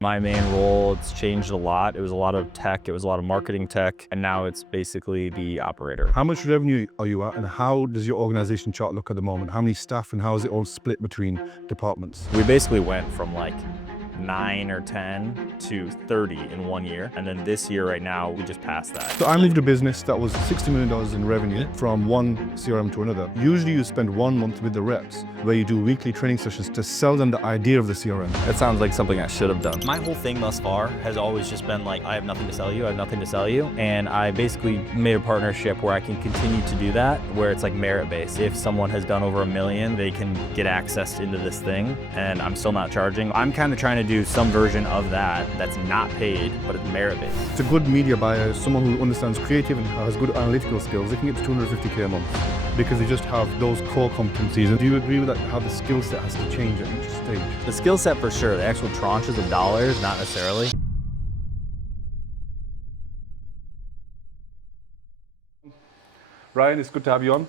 My main role, it's changed a lot. It was a lot of tech, it was a lot of marketing tech, and now it's basically the operator. How much revenue are you at, and how does your organization chart look at the moment? How many staff, and how is it all split between departments? We basically went from like 9 or 10 to 30 in 1 year. And then this year right now, we just passed that. So I moved a business that was $60 million in revenue from one CRM to another. Usually you spend 1 month with the reps where you do weekly training sessions to sell them the idea of the CRM. That sounds like something I should have done. My whole thing thus far has always just been like, I have nothing to sell you, I have nothing to sell you. And I basically made a partnership where I can continue to do that, where it's like merit-based. If someone has done over $1 million, they can get access into this thing, and I'm still not charging. I'm kind of trying to do some version of that that's not paid, but it's merit-based. It's a good media buyer, someone who understands creative and has good analytical skills. They can get to $250K a month because they just have those core competencies. And do you agree with that, how the skill set has to change at each stage? The skill set for sure, the actual tranches of dollars, not necessarily. Ryan, it's good to have you on.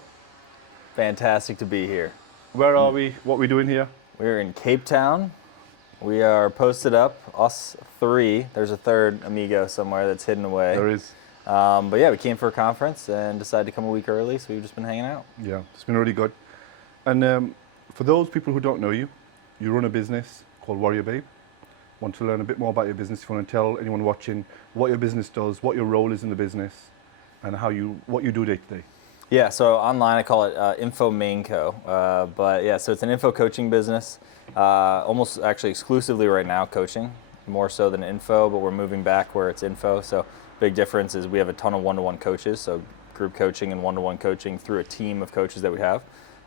Fantastic to be here. Where are we? What are we doing here? We're in Cape Town. We are posted up, us three. There's a third amigo somewhere that's hidden away. There is. But yeah, we came for a conference and decided to come a week early, so we've just been hanging out. Yeah, it's been really good. And for those people who don't know you, you run a business called Warrior Babe. Want to learn a bit more about your business? If you want to tell anyone watching what your business does, what your role is in the business, and what you do day to day. Yeah, so online I call it Info Main Co. But yeah, so it's an info coaching business, almost actually exclusively right now coaching, more so than info, but we're moving back where it's info. So big difference is we have a ton of one-to-one coaches, so group coaching and one-to-one coaching through a team of coaches that we have.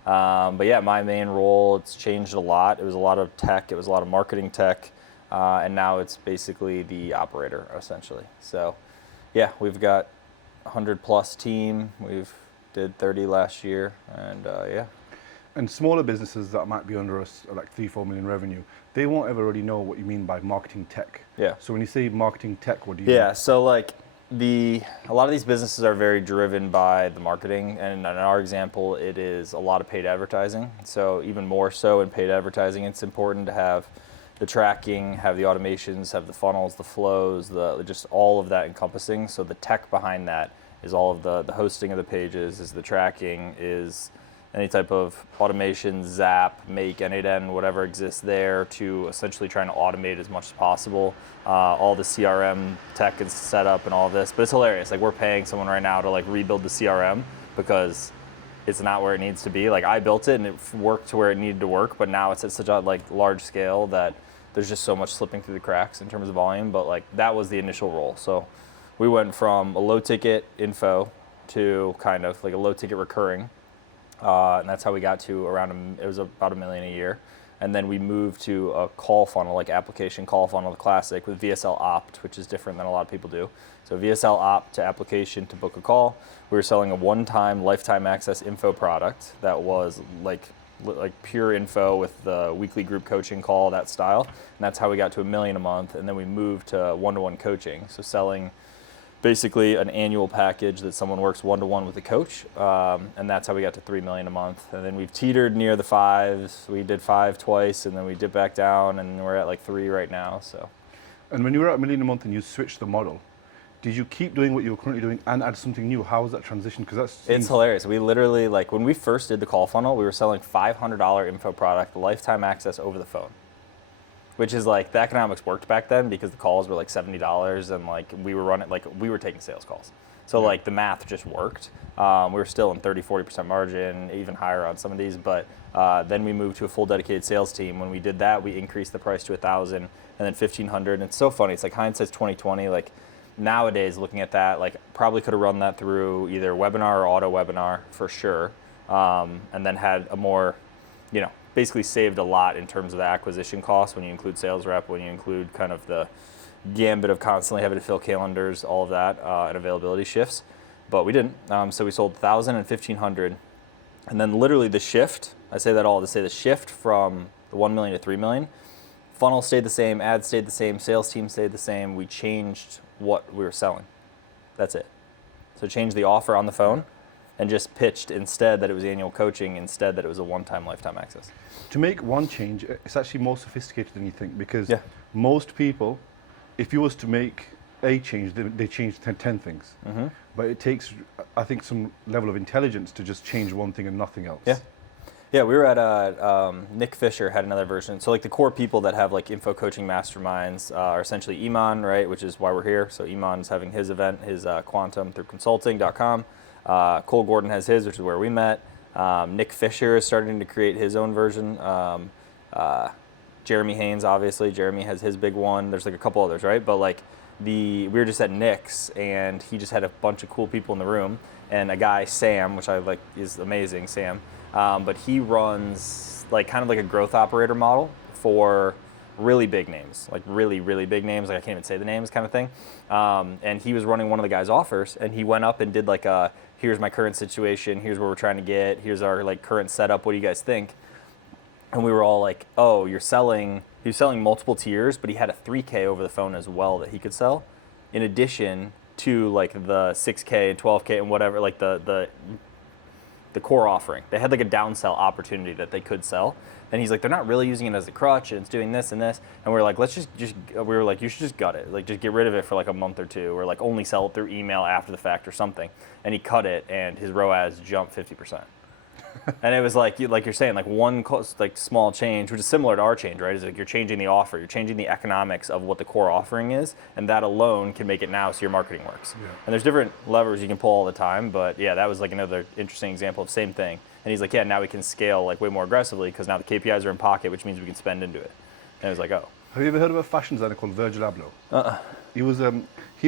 But yeah, my main role, it's changed a lot. It was a lot of tech, it was a lot of marketing tech, and now it's basically the operator essentially. So yeah, we've got 100+ team. We've did 30 last year, and yeah. And smaller businesses that might be under us, like 3-4 million revenue, they won't ever really know what you mean by marketing tech. Yeah. So when you say marketing tech, what do you mean? Yeah, so like a lot of these businesses are very driven by the marketing, and in our example, it is a lot of paid advertising. So even more so in paid advertising, it's important to have the tracking, have the automations, have the funnels, the flows, just all of that encompassing. So the tech behind that is all of the hosting of the pages, is the tracking, is any type of automation, Zap, Make, N8N, whatever exists there, to essentially trying to automate as much as possible. All the CRM tech is set up and all of this, but it's hilarious. Like, we're paying someone right now to like rebuild the CRM because it's not where it needs to be. Like, I built it and it worked to where it needed to work, but now it's at such a like large scale that there's just so much slipping through the cracks in terms of volume. But like, that was the initial role. So we went from a low ticket info to kind of like a low ticket recurring. And that's how we got to it was about $1 million a year. And then we moved to a call funnel, like application call funnel, classic, with VSL Opt, which is different than a lot of people do. So VSL Opt to application to book a call. We were selling a one-time lifetime access info product that was like pure info with the weekly group coaching call, that style. And that's how we got to $1 million a month. And then we moved to one-to-one coaching. So selling basically an annual package that someone works one-to-one with a coach, and that's how we got to $3 million a month. And then we've teetered near the 5s. We did 5 twice, and then we dipped back down, and we're at like 3 right now. So. And when you were at $1 million a month and you switched the model, did you keep doing what you were currently doing and add something new? How was that transition? Because it's hilarious. We literally, like, when we first did the call funnel, we were selling $500 info product, lifetime access over the phone. Which is like, the economics worked back then because the calls were like $70, and like we were taking sales calls. So like the math just worked. We were still in 30-40% margin, even higher on some of these, but then we moved to a full dedicated sales team. When we did that, we increased the price to $1,000 and then $1,500. And it's so funny, it's like hindsight's 2020. Like nowadays, looking at that, like probably could have run that through either webinar or auto webinar for sure, and then had a more, basically saved a lot in terms of the acquisition costs when you include sales rep, when you include kind of the gambit of constantly having to fill calendars, all of that, and availability shifts. But we didn't. So we sold $1,000 and $1,500. And then literally the shift, I say that all to say the shift from the 1 million to 3 million, funnel stayed the same, ads stayed the same, sales team stayed the same. We changed what we were selling. That's it. So changed the offer on the phone and just pitched instead that it was annual coaching, instead that it was a one-time lifetime access. To make one change, it's actually more sophisticated than you think, because Most people, if you was to make a change, they change 10 things. But it takes, I think, some level of intelligence to just change one thing and nothing else. Yeah. Yeah, we were at Nick Fisher had another version. So like the core people that have like info coaching masterminds are essentially Iman, right, which is why we're here. So Iman's having his event, his quantum through consulting.com. Cole Gordon has his, which is where we met. Nick Fisher is starting to create his own version. Jeremy Haynes, obviously. Jeremy has his big one. There's like a couple others, right? But like we were just at Nick's and he just had a bunch of cool people in the room. And a guy, Sam, which I like is amazing, Sam. But he runs like kind of like a growth operator model for really big names, like really, really big names. Like I can't even say the names kind of thing. And he was running one of the guys' offers and he went up and did like here's my current situation. Here's where we're trying to get. Here's our like current setup. What do you guys think? And we were all like, oh, he was selling multiple tiers, but he had a 3K over the phone as well that he could sell in addition to like the 6K and 12K and whatever, like the core offering. They had like a downsell opportunity that they could sell. And he's like, they're not really using it as a crutch and it's doing this and this. And we're like, we were like, you should just gut it. Like just get rid of it for like a month or two or like only sell it through email after the fact or something. And he cut it and his ROAS jumped 50%. And it was like you're saying, like one like small change, which is similar to our change, right? Is like you're changing the offer, you're changing the economics of what the core offering is, and that alone can make it now so your marketing works. Yeah. And there's different levers you can pull all the time, but yeah, that was like another interesting example of same thing. And he's like, yeah, now we can scale like way more aggressively because now the KPIs are in pocket, which means we can spend into it. And it was like, oh. Have you ever heard of a fashion designer called Virgil Abloh? He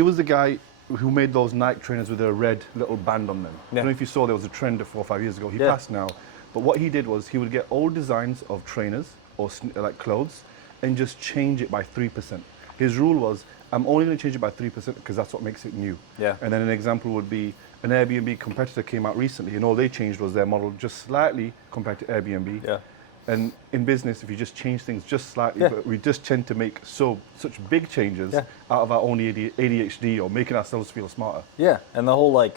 was the guy who made those Nike trainers with a red little band on them. I don't know if you saw there was a trend 4 or 5 years ago. He passed now. But what he did was he would get old designs of trainers or like clothes and just change it by 3%. His rule was, I'm only going to change it by 3% because that's what makes it new. Yeah. And then an example would be an Airbnb competitor came out recently and all they changed was their model just slightly compared to Airbnb. Yeah. And in business, if you just change things just slightly, but we just tend to make such big changes out of our own ADHD or making ourselves feel smarter. Yeah, and the whole like,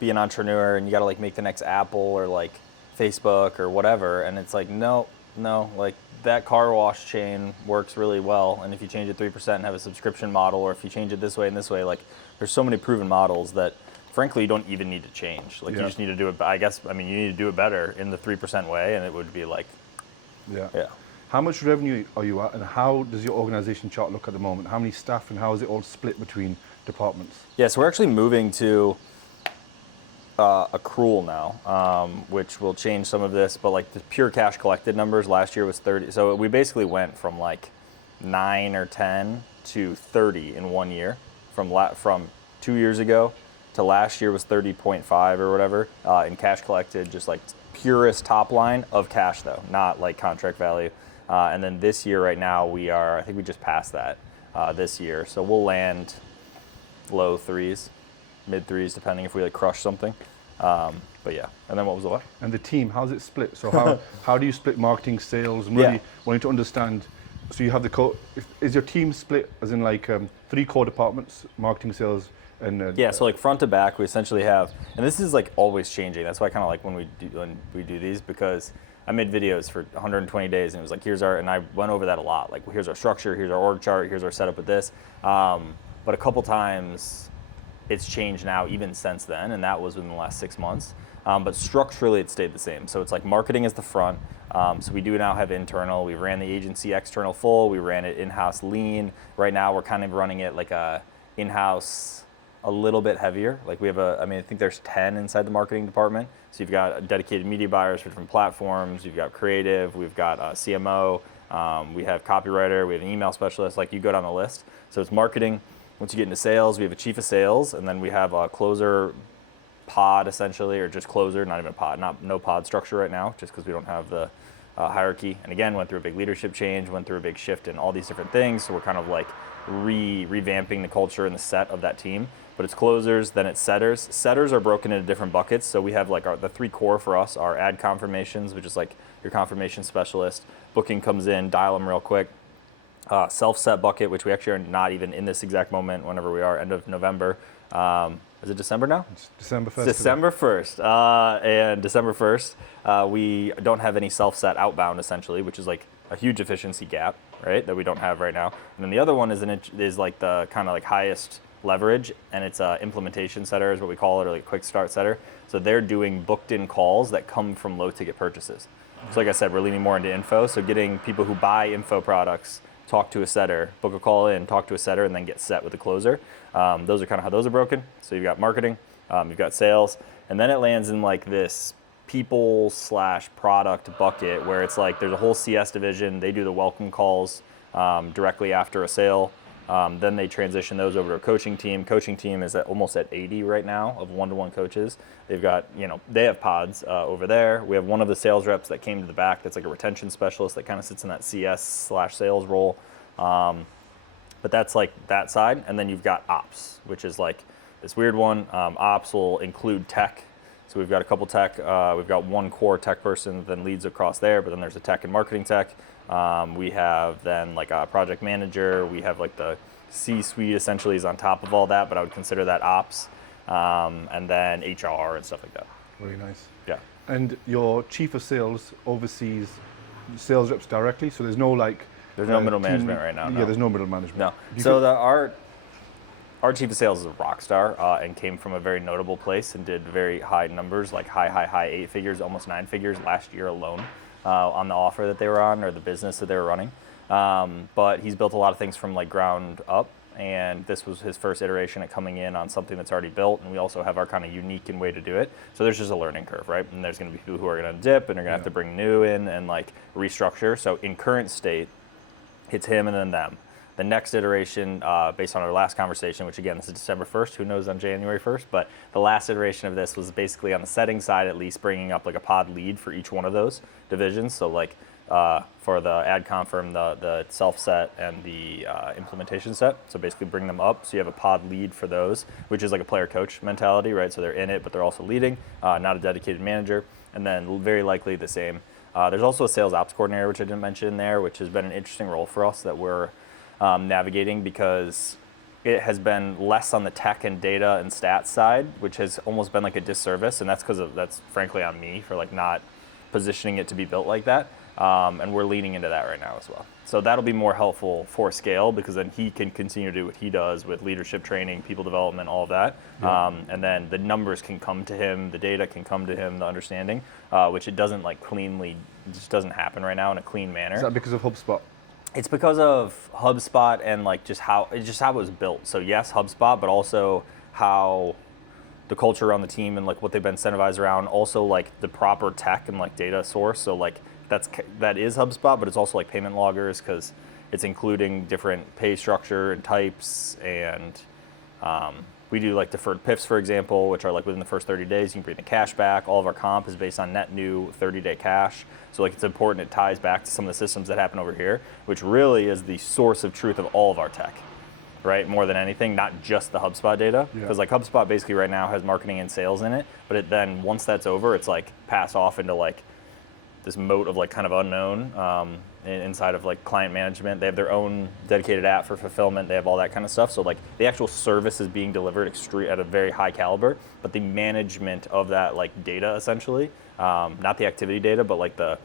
be an entrepreneur and you got to like make the next Apple or like Facebook or whatever. And it's like, no, like that car wash chain works really well. And if you change it 3% and have a subscription model, or if you change it this way and this way, like there's so many proven models that frankly, you don't even need to change. Like you just need to do it. You need to do it better in the 3% way, and it would be like, yeah. How much revenue are you at, and how does your organization chart look at the moment? How many staff, and how is it all split between departments? Yeah, so we're actually moving to accrual now, which will change some of this. But like the pure cash collected numbers last year was 30. So we basically went from like 9 or 10 to 30 in 1 year, from 2 years ago to last year was 30.5 or whatever in cash collected, just like purest top line of cash though, not like contract value. And then this year right now I think we just passed that this year. So we'll land low 3s, mid 3s, depending if we like crush something. But yeah, and then what was the what? And the team, how's it split? So how do you split marketing, sales, and really wanting to understand, so you have is your team split as in like 3 core departments, marketing, sales, and so like front to back, we essentially have, and this is like always changing. That's why I kind of like when we do these, because I made videos for 120 days and it was like, and I went over that a lot. Like, here's our structure, here's our org chart, here's our setup with this. But a couple times it's changed now, even since then, and that was within the last 6 months. But structurally it stayed the same. So it's like marketing is the front. So we do now have internal. We ran the agency external full. We ran it in-house lean. Right now we're kind of running it like a in-house a little bit heavier. Like we have I think there's 10 inside the marketing department. So you've got dedicated media buyers for different platforms. You've got creative. We've got CMO. We have copywriter. We have an email specialist. Like you go down the list. So it's marketing. Once you get into sales, we have a chief of sales, and then we have a closer pod essentially, or just closer, not even a pod, no pod structure right now, just because we don't have the hierarchy. And again, went through a big leadership change, went through a big shift in all these different things. So we're kind of like revamping the culture and the set of that team. But it's closers, then it's setters. Setters are broken into different buckets. So we have like the 3 core for us are ad confirmations, which is like your confirmation specialist. Booking comes in, dial them real quick. Self-set bucket, which we actually are not even in this exact moment, whenever we are, end of November. Is it December now? It's December 1st. December 1st. And December 1st, we don't have any self-set outbound, essentially, which is like a huge efficiency gap. right, that we don't have right now. And then the other one is like the kind of like highest leverage, and it's a implementation setter is what we call it, or like quick start setter. So they're doing booked in calls that come from low ticket purchases. So like I said, we're leaning more into info. So getting people who buy info products, talk to a setter, book a call in, talk to a setter, and then get set with a closer. Those are kind of how those are broken. So you've got marketing, you've got sales, and then it lands in like this people/product bucket where it's like there's a whole CS division. They do the welcome calls directly after a sale. Then they transition those over to a coaching team. Coaching team is almost at 80 right now of one-to-one coaches. They've got, they have pods over there. We have one of the sales reps that came to the back that's like a retention specialist that kind of sits in that CS/sales role. But that's like that side. And then you've got ops, which is like this weird one. Ops will include tech. So we've got a couple tech. We've got one core tech person that then leads across there, but then there's a tech and marketing tech. We have then like a project manager. We have like the C-suite essentially is on top of all that, but I would consider that ops. And then HR and stuff like that. Very nice. Yeah. And your chief of sales oversees sales reps directly, so there's no like... There's no middle management right now. Yeah, there's no middle management. No. So our chief of sales is a rock star and came from a very notable place and did very high numbers, like high 8 figures, almost 9 figures last year alone on the offer that they were on or the business that they were running. But he's built a lot of things from like ground up, and this was his first iteration at coming in on something that's already built, and we also have our kind of unique and way to do it. So there's just a learning curve, right? And there's going to be people who are going to dip and are going to have to bring new in and like restructure. So in current state, it's him and then them. The next iteration, based on our last conversation, which again, this is December 1st, who knows on January 1st, but the last iteration of this was basically on the setting side, at least bringing up like a pod lead for each one of those divisions. So like for the ad confirm, the self set and the implementation set. So basically bring them up. So you have a pod lead for those, which is like a player coach mentality, right? So they're in it, but they're also leading, not a dedicated manager. And then very likely the same. There's also a sales ops coordinator, which I didn't mention in there, which has been an interesting role for us that we're navigating because it has been less on the tech and data and stats side, which has almost been like a disservice, and that's because that's frankly on me for like not positioning it to be built like that. And we're leaning into that right now as well. So that'll be more helpful for scale because then he can continue to do what he does with leadership training, people development, all of that. Yeah. And then the numbers can come to him, the data can come to him, the understanding, which it doesn't like cleanly, just doesn't happen right now in a clean manner. Is that because of HubSpot? It's because of HubSpot and like just how it was built. So yes, HubSpot, but also how the culture around the team and like what they've been incentivized around. Also like the proper tech and like data source. So like that is HubSpot, but it's also like payment loggers because it's including different pay structure and types. And we do like deferred PIFs, for example, which are like within the first 30 days, you can bring the cash back. All of our comp is based on net new 30-day cash. So like it's important it ties back to some of the systems that happen over here, which really is the source of truth of all of our tech, right? More than anything, not just the HubSpot data. Because like HubSpot basically right now has marketing and sales in it, but it then once that's over, it's like passed off into like this moat of like kind of unknown inside of like client management. They have their own dedicated app for fulfillment. They have all that kind of stuff. So like the actual service is being delivered at a very high caliber, but the management of that like data essentially, not the activity data, but like the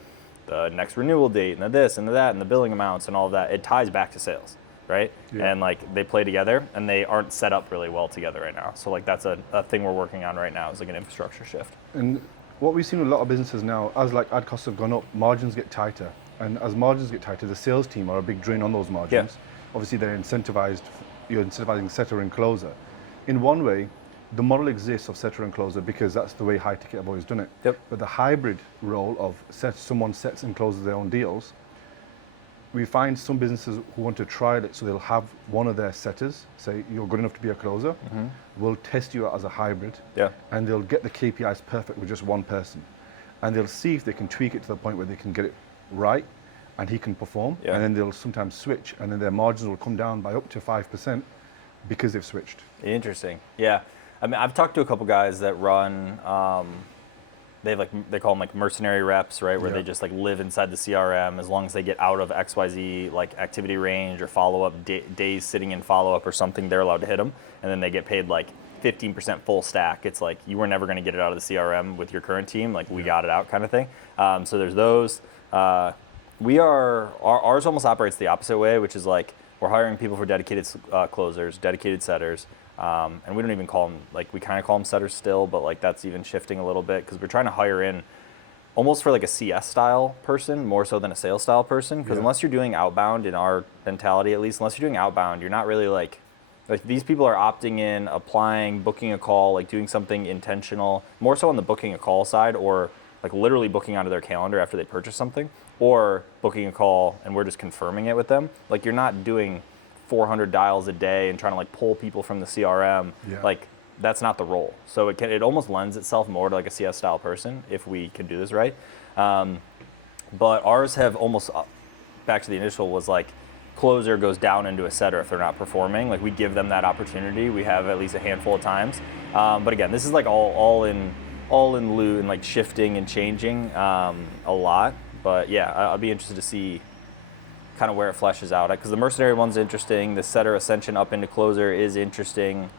next renewal date and the this and the that and the billing amounts and all of that, it ties back to sales, right? Yeah. And like they play together and they aren't set up really well together right now. So like that's a thing we're working on right now is like an infrastructure shift. And what we've seen with a lot of businesses now, as like ad costs have gone up, margins get tighter. And as margins get tighter, the sales team are a big drain on those margins. Yeah. Obviously, they're incentivized. You're incentivizing setter and closer. In one way, the model exists of setter and closer because that's the way high ticket have always done it. Yep. But the hybrid role of someone sets and closes their own deals, we find some businesses who want to try it, so they'll have one of their setters say, you're good enough to be a closer, we'll test you out as a hybrid, and they'll get the KPIs perfect with just one person. And they'll see if they can tweak it to the point where they can get it right, and he can perform, and then they'll sometimes switch, and then their margins will come down by up to 5% because they've switched. Interesting. Yeah. I mean, I've talked to a couple guys that run, they call them like mercenary reps, right? Where they just like live inside the CRM as long as they get out of XYZ like activity range or follow-up days sitting in follow-up or something, they're allowed to hit them. And then they get paid like 15% full stack. It's like you were never going to get it out of the CRM with your current team. Like we got it out kind of thing. So there's those. Ours almost operates the opposite way, which is like we're hiring people for dedicated closers, dedicated setters, and we don't even call them, like we kind of call them setters still, but like that's even shifting a little bit because we're trying to hire in almost for like a CS style person more so than a sales style person, because unless you're doing outbound, in our mentality at least, unless you're doing outbound, you're not really like these people are opting in, applying, booking a call, like doing something intentional, more so on the booking a call side, or like literally booking onto their calendar after they purchase something, or booking a call and we're just confirming it with them. Like you're not doing 400 dials a day and trying to like pull people from the CRM. Like that's not the role. So it almost lends itself more to like a CS style person if we can do this right. But ours have almost, back to the initial, was like closer goes down into a setter if they're not performing. Like we give them that opportunity. We have at least a handful of times. But again, this is like all in lieu and like shifting and changing a lot. But yeah, I'll be interested to see kind of where it fleshes out, because the Mercenary one's interesting. The setter ascension up into closer is interesting.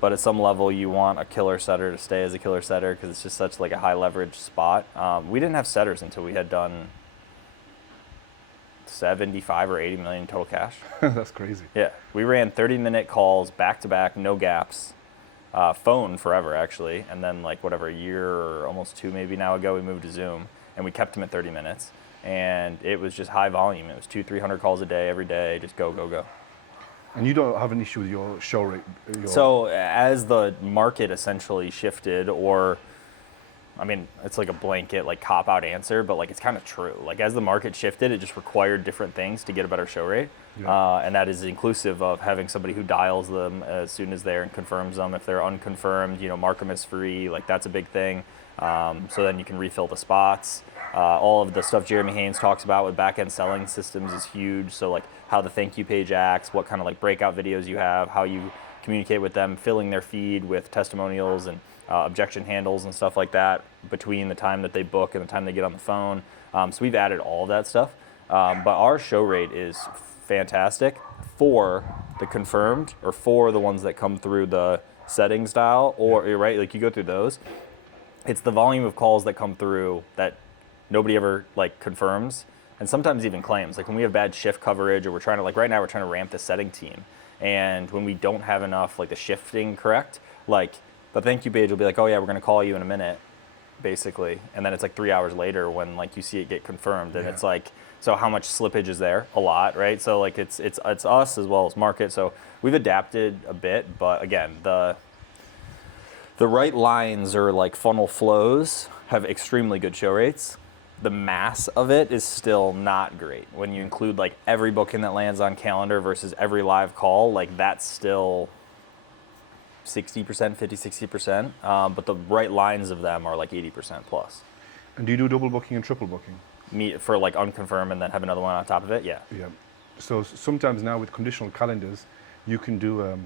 But at some level, you want a killer setter to stay as a killer setter because it's just such like a high leverage spot. We didn't have setters until we had done 75 or 80 million total cash. That's crazy. Yeah, we ran 30-minute calls back to back, no gaps, phone forever actually, and then like whatever, a year or almost 2 maybe now ago, we moved to Zoom and we kept them at 30 minutes, and it was just high volume. It was 200-300 calls a day every day, just go go go. And you don't have an issue with your show rate? So as the market essentially shifted, or, I mean, it's like a blanket, like cop-out answer, but like it's kind of true. Like as the market shifted, it just required different things to get a better show rate. And that is inclusive of having somebody who dials them as soon as they're and confirms them. If they're unconfirmed, mark them as free. Like that's a big thing. So then you can refill the spots. All of the stuff Jeremy Haynes talks about with back-end selling systems is huge. So like how the thank you page acts, what kind of like breakout videos you have, how you communicate with them, filling their feed with testimonials and objection handles and stuff like that between the time that they book and the time they get on the phone. So we've added all of that stuff. But our show rate is fantastic for the confirmed, or for the ones that come through the settings dial, or right, like you go through those. It's the volume of calls that come through that nobody ever like confirms, and sometimes even claims. Like when we have bad shift coverage, or we're trying to, like right now we're trying to ramp the setting team, and when we don't have enough like the shifting correct, like the thank you page will be like, oh yeah, we're going to call you in a minute, basically, and then it's like 3 hours later when like you see it get confirmed, and it's like, so how much slippage is there? A lot, right? So like it's us as well as market. So we've adapted a bit, but again, the right lines, or like funnel flows, have extremely good show rates. The mass of it is still not great. When you include like every booking that lands on calendar versus every live call, like that's still 60%, 50, 60%. But the right lines of them are like 80% plus. And do you do double booking and triple booking? For like unconfirmed and then have another one on top of it? Yeah. Yeah. So sometimes now with conditional calendars, you can do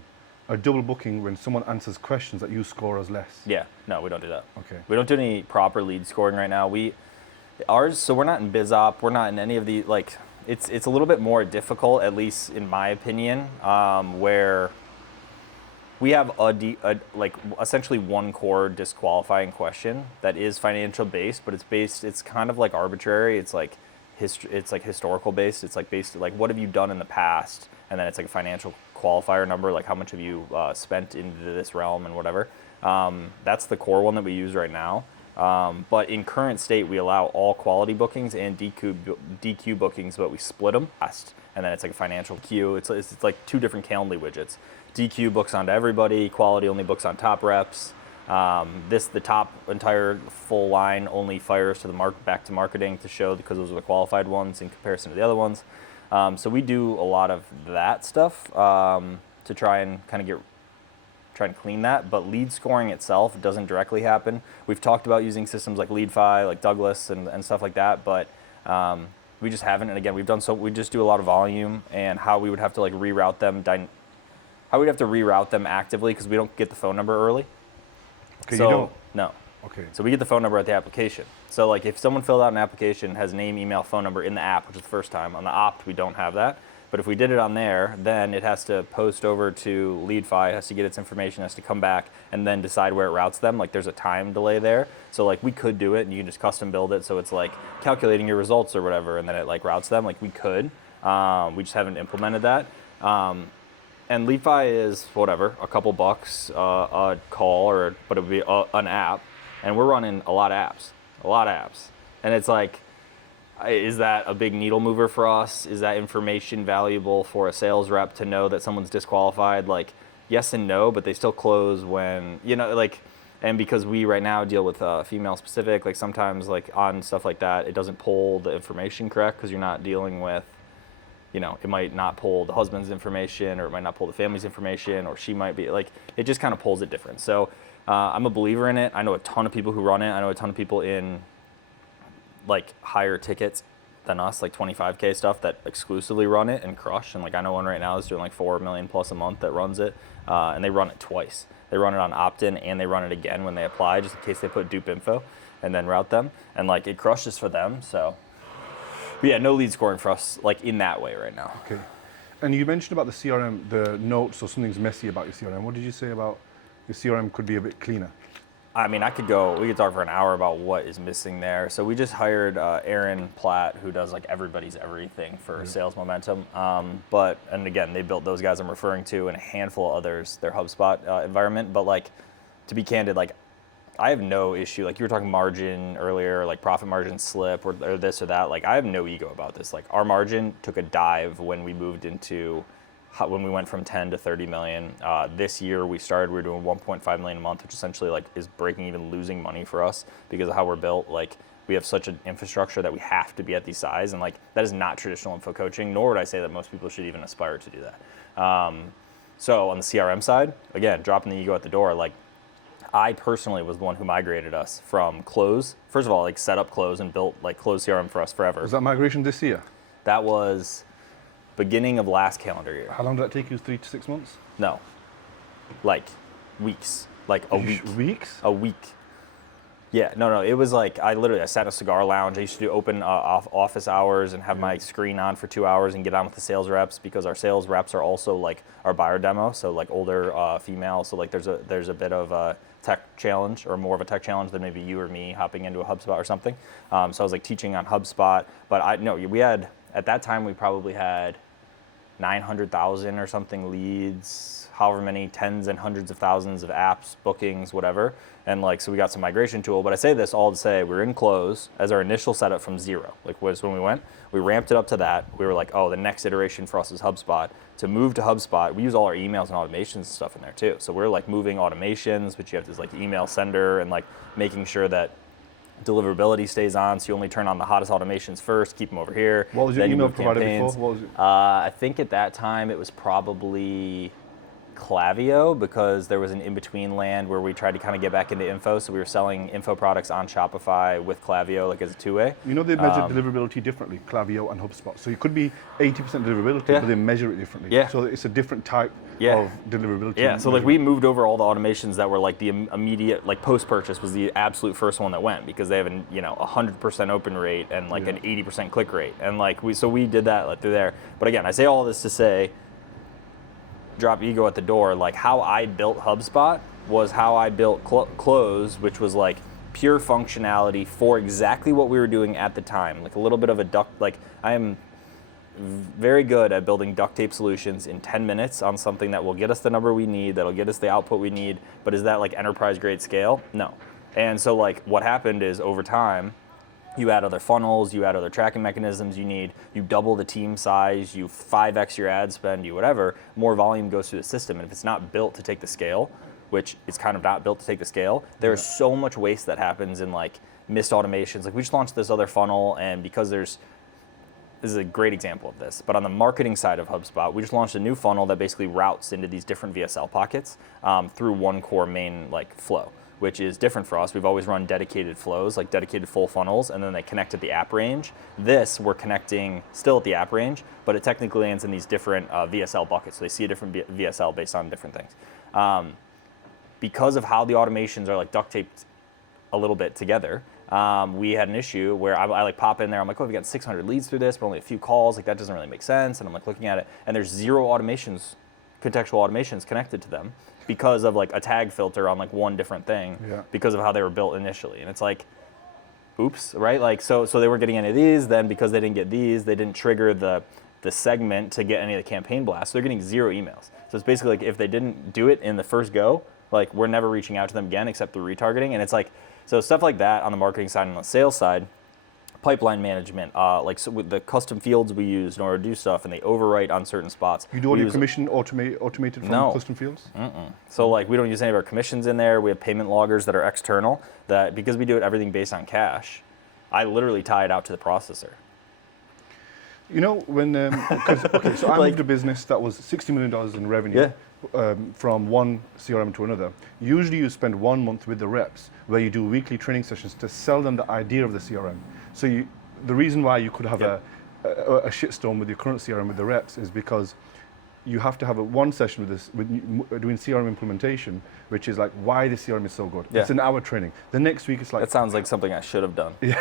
a double booking when someone answers questions that you score as less. Yeah. No, we don't do that. Okay. We don't do any proper lead scoring right now. So we're not in BizOp. We're not in any of the, like, it's a little bit more difficult, at least in my opinion, where we have like essentially one core disqualifying question that is financial based, but it's kind of like arbitrary. It's like it's like historical based. It's like based like what have you done in the past, and then it's like a financial qualifier number, like how much have you spent into this realm and whatever. That's the core one that we use right now. But in current state, we allow all quality bookings and DQ bookings, but we split them. And then it's like a financial queue. It's like two different Calendly widgets. DQ books onto everybody. Quality only books on top reps. The top entire full line only fires to the back to marketing to show, because those are the qualified ones in comparison to the other ones. So we do a lot of that stuff to try and kind of try and clean that, but lead scoring itself doesn't directly happen. We've talked about using systems like LeadFi, like Douglas and stuff like that, but we just haven't. And again, we just do a lot of volume, and how we would have to like reroute them, how we'd have to reroute them actively, because we don't get the phone number early. Okay, so, you don't? No. Okay. So we get the phone number at the application. So like if someone filled out an application, has name, email, phone number in the app, which is the first time, on the opt we don't have that, But if we did it on there, then it has to post over to LeadFi, has to get its information, has to come back, and then decide where it routes them. Like there's a time delay there. So like we could do it, and you can just custom build it. So it's like calculating your results or whatever, and then it like routes them. Like we could. We just haven't implemented that. And LeadFi is whatever, a couple bucks a call, but it would be an app. And we're running a lot of apps. And it's like, is that a big needle mover for us? Is that information valuable for a sales rep to know that someone's disqualified? Like, yes and no, but they still close when, like, and because we right now deal with female specific, like sometimes like on stuff like that, it doesn't pull the information correct because you're not dealing with, it might not pull the husband's information, or it might not pull the family's information, or she might be like, it just kind of pulls it different. So I'm a believer in it. I know a ton of people who run it. I know a ton of people in like higher tickets than us, like 25K stuff, that exclusively run it and crush. And like I know one right now is doing like 4 million plus a month that runs it, and they run it twice. They run it on opt-in and they run it again when they apply, just in case they put dupe info and then route them. And like it crushes for them. So, but yeah, no lead scoring for us like in that way right now. Okay. And you mentioned about the CRM, the notes or something's messy about your CRM. What did you say about your CRM could be a bit cleaner? I mean, we could talk for an hour about what is missing there. So we just hired Aaron Platt, who does like everybody's everything for sales momentum. And again, they built those guys I'm referring to and a handful of others, their HubSpot environment. But like, to be candid, like I have no issue. Like you were talking margin earlier, like profit margin slip or this or that. Like I have no ego about this. Like our margin took a dive when we moved into, when we went from 10 to 30 million. This year we were doing 1.5 million a month, which essentially like is breaking even, losing money for us because of how we're built. Like we have such an infrastructure that we have to be at these size, and like that is not traditional info coaching, nor would I say that most people should even aspire to do that. So on the CRM side, again, dropping the ego at the door, like I personally was the one who migrated us from Close. First of all, like set up Close and built like Close CRM for us forever. Was that migration this year? That was beginning of last calendar year. How long did that take you? 3 to 6 months? No, like weeks, like a week. Weeks? A week. Yeah, no. It was like I sat in a cigar lounge. I used to do open office hours and have my screen on for 2 hours and get on with the sales reps, because our sales reps are also like our buyer demo, so like older female. So like there's a bit of a tech challenge, or more of a tech challenge than maybe you or me hopping into a HubSpot or something. So I was like teaching on HubSpot, but we had at that time we probably had 900,000 or something leads, however many tens and hundreds of thousands of apps, bookings, whatever. And like, so we got some migration tool, but I say this all to say we're in Close as our initial setup from zero. Like was when we ramped it up to that. We were like, oh, the next iteration for us is HubSpot. To move to HubSpot, we use all our emails and automations and stuff in there too. So we're like moving automations, but you have this like email sender and like making sure that deliverability stays on, so you only turn on the hottest automations first, keep them over here. What was your email provider before? What was it? I think at that time it was probably Klaviyo, because there was an in-between land where we tried to kind of get back into info, so we were selling info products on Shopify with Klaviyo, like as a two-way. You know, they measure deliverability differently, Klaviyo and HubSpot. So it could be 80% deliverability, but they measure it differently. Yeah. So it's a different type of deliverability. Yeah, so like we moved over all the automations that were like the immediate, like post-purchase was the absolute first one that went, because they have a 100% open rate and like an 80% click rate. And like we did that like through there. But again, I say all this to say, drop ego at the door. Like how I built HubSpot was how I built Close, which was like pure functionality for exactly what we were doing at the time. Like a little bit of a I am very good at building duct tape solutions in 10 minutes on something that will get us the number we need, that'll get us the output we need. But is that like enterprise grade scale? No. And so like what happened is over time, you add other funnels, you add other tracking mechanisms, you double the team size, you 5x your ad spend, you whatever, more volume goes through the system. And if it's not built to take the scale, which it's kind of not built to take the scale, there's so much waste that happens in like missed automations. Like we just launched this other funnel, and because this is a great example of this, but on the marketing side of HubSpot, we just launched a new funnel that basically routes into these different VSL pockets through one core main like flow, which is different for us. We've always run dedicated flows, like dedicated full funnels, and then they connect at the app range. This, we're connecting still at the app range, but it technically lands in these different VSL buckets. So they see a different VSL based on different things. Because of how the automations are like duct taped a little bit together, we had an issue where I like pop in there. I'm like, oh, we got 600 leads through this, but only a few calls. Like that doesn't really make sense. And I'm like looking at it, and there's 0 automations, contextual automations connected to them because of like a tag filter on like one different thing because of how they were built initially. And it's like, oops, right? Like so they weren't getting any of these. Then because they didn't get these, they didn't trigger the segment to get any of the campaign blasts. So they're getting 0 emails. So it's basically like if they didn't do it in the first go, like we're never reaching out to them again except through retargeting. And it's like, so stuff like that on the marketing side and on the sales side, pipeline management, like so with the custom fields we use in order to do stuff, and they overwrite on certain spots. You do all your commission automated from custom fields? So like we don't use any of our commissions in there. We have payment loggers that are external that because we do it everything based on cash, I literally tie it out to the processor. You know, when, so I moved a business that was $60 million in revenue from one CRM to another. Usually you spend 1 month with the reps where you do weekly training sessions to sell them the idea of the CRM. So the reason why you could have a shitstorm with your current CRM with the reps is because you have to have one session with doing CRM implementation, which is like why the CRM is so good. It's an hour training. The next week it's like... That sounds like something I should have done. Yeah.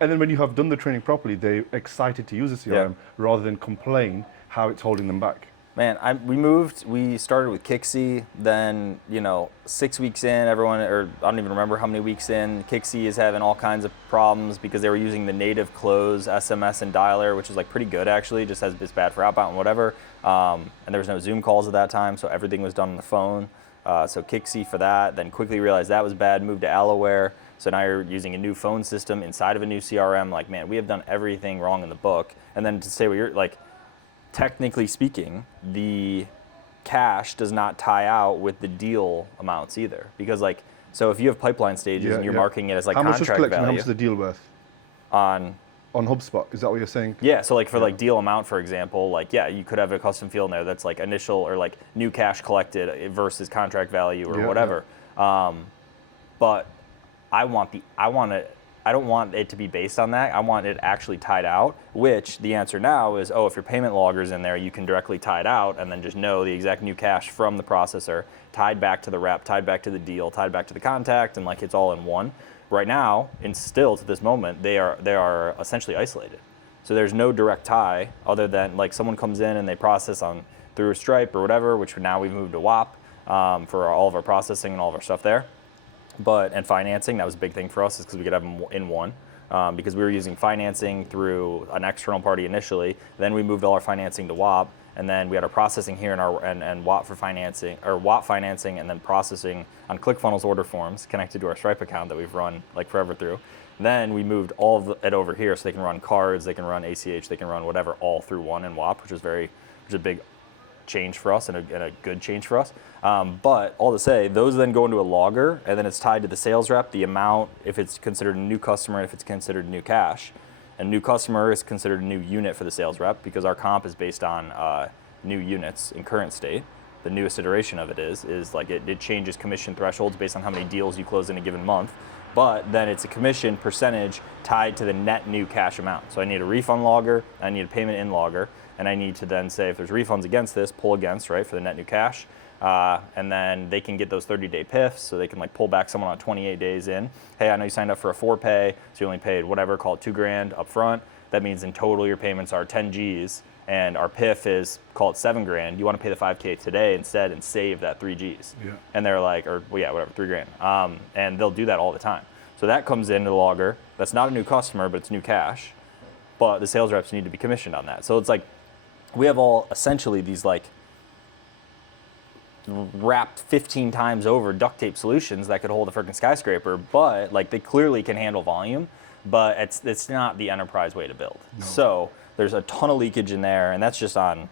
And then when you have done the training properly, they're excited to use the CRM rather than complain how it's holding them back. Man, we started with Kixie, then, 6 weeks in, everyone, or I don't even remember how many weeks in, Kixie is having all kinds of problems because they were using the native close SMS and dialer, which is like pretty good actually, just it's bad for outbound and whatever. And there was no Zoom calls at that time, so everything was done on the phone. So Kixie for that, then quickly realized that was bad, moved to Alloware. So now you're using a new phone system inside of a new CRM. Like, man, we have done everything wrong in the book. And then to say what you're like, technically speaking, the cash does not tie out with the deal amounts either. Because like, so if you have pipeline stages and you're marking it as like contract value. How much is the deal worth? On HubSpot, is that what you're saying? Yeah, so like for like deal amount, for example, like you could have a custom field in there that's like initial or like new cash collected versus contract value or whatever. But I don't want it to be based on that. I want it actually tied out, which the answer now is, if your payment logger's in there, you can directly tie it out and then just know the exact new cash from the processor, tied back to the rep, tied back to the deal, tied back to the contact, and like it's all in one. Right now, and still to this moment, they are essentially isolated. So there's no direct tie other than like someone comes in and they process through Stripe or whatever, which now we've moved to WAP for all of our processing and all of our stuff there. And financing, that was a big thing for us, is because we could have them in one. Because we were using financing through an external party initially. Then we moved all our financing to WAP, and then we had our processing here and WAP for financing, or WAP financing, and then processing on ClickFunnels order forms connected to our Stripe account that we've run like forever through. Then we moved all of it over here, so they can run cards, they can run ACH, they can run whatever, all through one in WAP, which is a big change for us and a good change for us. But all to say, those then go into a logger, and then it's tied to the sales rep, the amount, if it's considered a new customer, and if it's considered new cash. And new customer is considered a new unit for the sales rep because our comp is based on new units in current state. The newest iteration of it is like it changes commission thresholds based on how many deals you close in a given month. But then it's a commission percentage tied to the net new cash amount. So I need a refund logger, I need a payment in logger, and I need to then say if there's refunds against this, pull against, right, for the net new cash. And then they can get those 30-day PIFs, so they can like pull back someone on 28 days in. Hey, I know you signed up for a 4-pay, so you only paid whatever, call it $2,000 up front. That means in total your payments are 10 Gs, and our PIF is, call it $7,000. You want to pay the 5K today instead and save that 3 Gs. Yeah. And they're like, whatever, $3,000. And they'll do that all the time. So that comes into the logger. That's not a new customer, but it's new cash. But the sales reps need to be commissioned on that. So it's like, we have all essentially these like wrapped 15 times over duct tape solutions that could hold a freaking skyscraper, but like they clearly can handle volume, but it's not the enterprise way to build. No. So there's a ton of leakage in there, and that's just on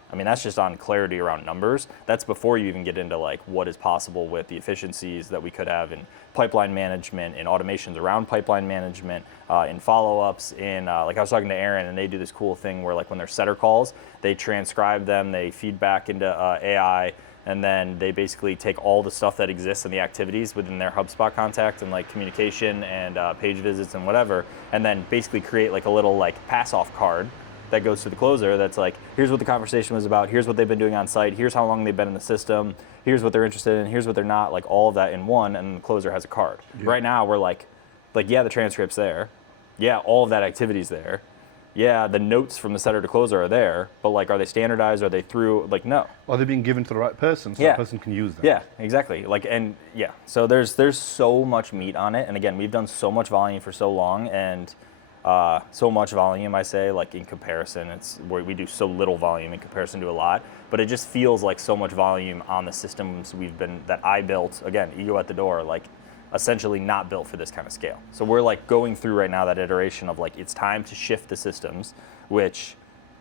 clarity around numbers. That's before you even get into like what is possible with the efficiencies that we could have in pipeline management, in automations around pipeline management, in follow-ups, in like I was talking to Aaron, and they do this cool thing where like when they're setter calls, they transcribe them, they feed back into AI, and then they basically take all the stuff that exists in the activities within their HubSpot contact and like communication and page visits and whatever, and then basically create like a little like pass-off card that goes to the closer that's like, here's what the conversation was about, here's what they've been doing on site, here's how long they've been in the system, here's what they're interested in, here's what they're not, like all of that in one, and the closer has a card. Yeah. Right now we're like, like, yeah, the transcript's there. Yeah, all of that activity's there. Yeah, the notes from the setter to closer are there, but like, are they standardized? Are they through? Like, no. Are they being given to the right person so Yeah. that person can use them? Yeah, exactly. Like, and yeah, so there's so much meat on it, and again, we've done so much volume for so long, and so much volume, I say, like in comparison, it's where we do so little volume in comparison to a lot, but it just feels like so much volume on the systems that I built. Again, ego at the door, like essentially not built for this kind of scale. So we're like going through right now that iteration of like, it's time to shift the systems, which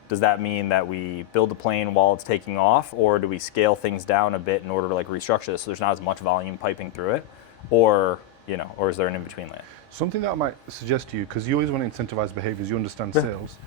does that mean that we build the plane while it's taking off, or do we scale things down a bit in order to like restructure this so there's not as much volume piping through it, or is there an in-between land? Something that I might suggest to you, because you always want to incentivize behaviors, you understand sales,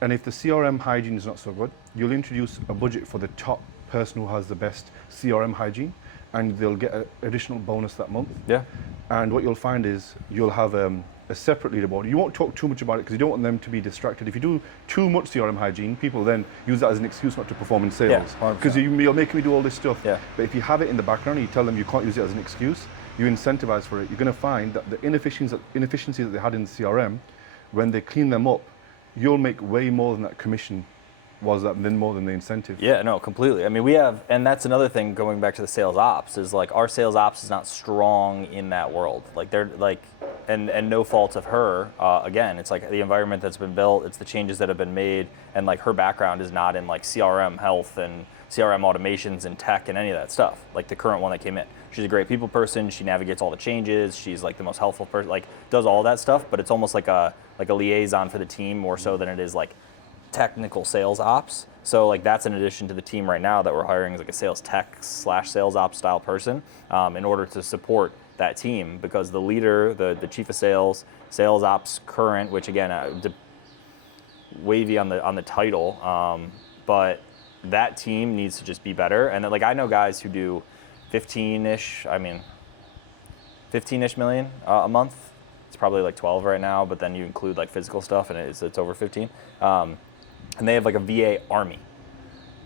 and if the CRM hygiene is not so good, you'll introduce a budget for the top person who has the best CRM hygiene, and they'll get an additional bonus that month. Yeah. And what you'll find is you'll have a separate leaderboard. You won't talk too much about it because you don't want them to be distracted. If you do too much CRM hygiene, people then use that as an excuse not to perform in sales. Yeah, 100%. Because you're making me do all this stuff. Yeah. But if you have it in the background and you tell them you can't use it as an excuse, you incentivize for it, you're going to find that the inefficiencies that they had in the CRM, when they clean them up, you'll make way more than that commission was that then more than the incentive. Yeah, no, completely. I mean, we have, and that's another thing going back to the sales ops, is like our sales ops is not strong in that world. Like they're like, and no fault of her, again, it's like the environment that's been built, it's the changes that have been made, and like her background is not in like CRM health and CRM automations and tech and any of that stuff, like the current one that came in. She's a great people person, she navigates all the changes, she's like the most helpful person, like does all that stuff, but it's almost like a liaison for the team more so than it is like technical sales ops. So like that's an addition to the team right now that we're hiring as like a sales tech / sales ops style person in order to support that team, because the leader, the chief of sales, sales ops current, which again, wavy on the title, but that team needs to just be better. And then, like I know guys who do 15-ish million a month. It's probably like 12 right now, but then you include like physical stuff and it's over 15. And they have like a VA army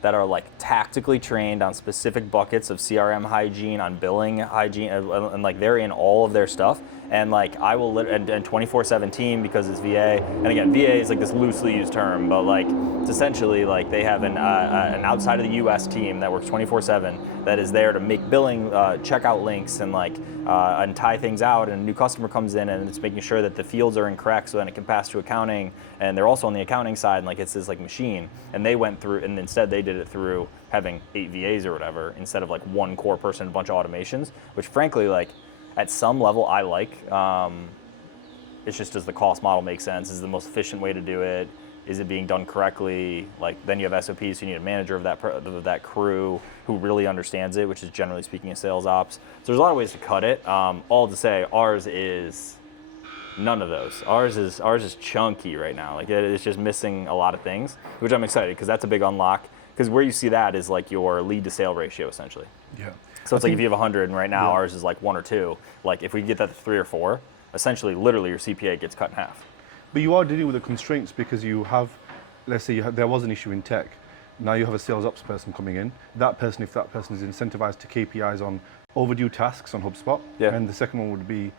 that are like tactically trained on specific buckets of CRM hygiene, on billing hygiene, and like they're in all of their stuff. And like I will, and 24/7 team because it's VA. And again, VA is like this loosely used term, but like it's essentially like they have an outside of the US team that works 24/7 that is there to make billing checkout links and like and tie things out. And a new customer comes in and it's making sure that the fields are incorrect so then it can pass to accounting. And they're also on the accounting side, and like it's this like machine. And they went through, and instead they did it through having 8 VAs or whatever instead of like one core person, a bunch of automations, which frankly like at some level I like. It's just, does the cost model make sense? Is it the most efficient way to do it? Is it being done correctly? Like then you have SOPs, so you need a manager of that crew who really understands it, which is generally speaking a sales ops. So there's a lot of ways to cut it. All to say, ours is none of those. Ours is chunky right now. Like it's just missing a lot of things, which I'm excited because that's a big unlock. Because where you see that is like your lead to sale ratio essentially. Yeah. So it's like if you have 100 and right now ours is like 1 or 2, like if we get that to 3 or 4, essentially literally your CPA gets cut in half. But you are dealing with the constraints because you have, let's say there was an issue in tech. Now you have a sales ops person coming in. That person, if that person is incentivized to KPIs on overdue tasks on HubSpot. Yeah. And the second one would be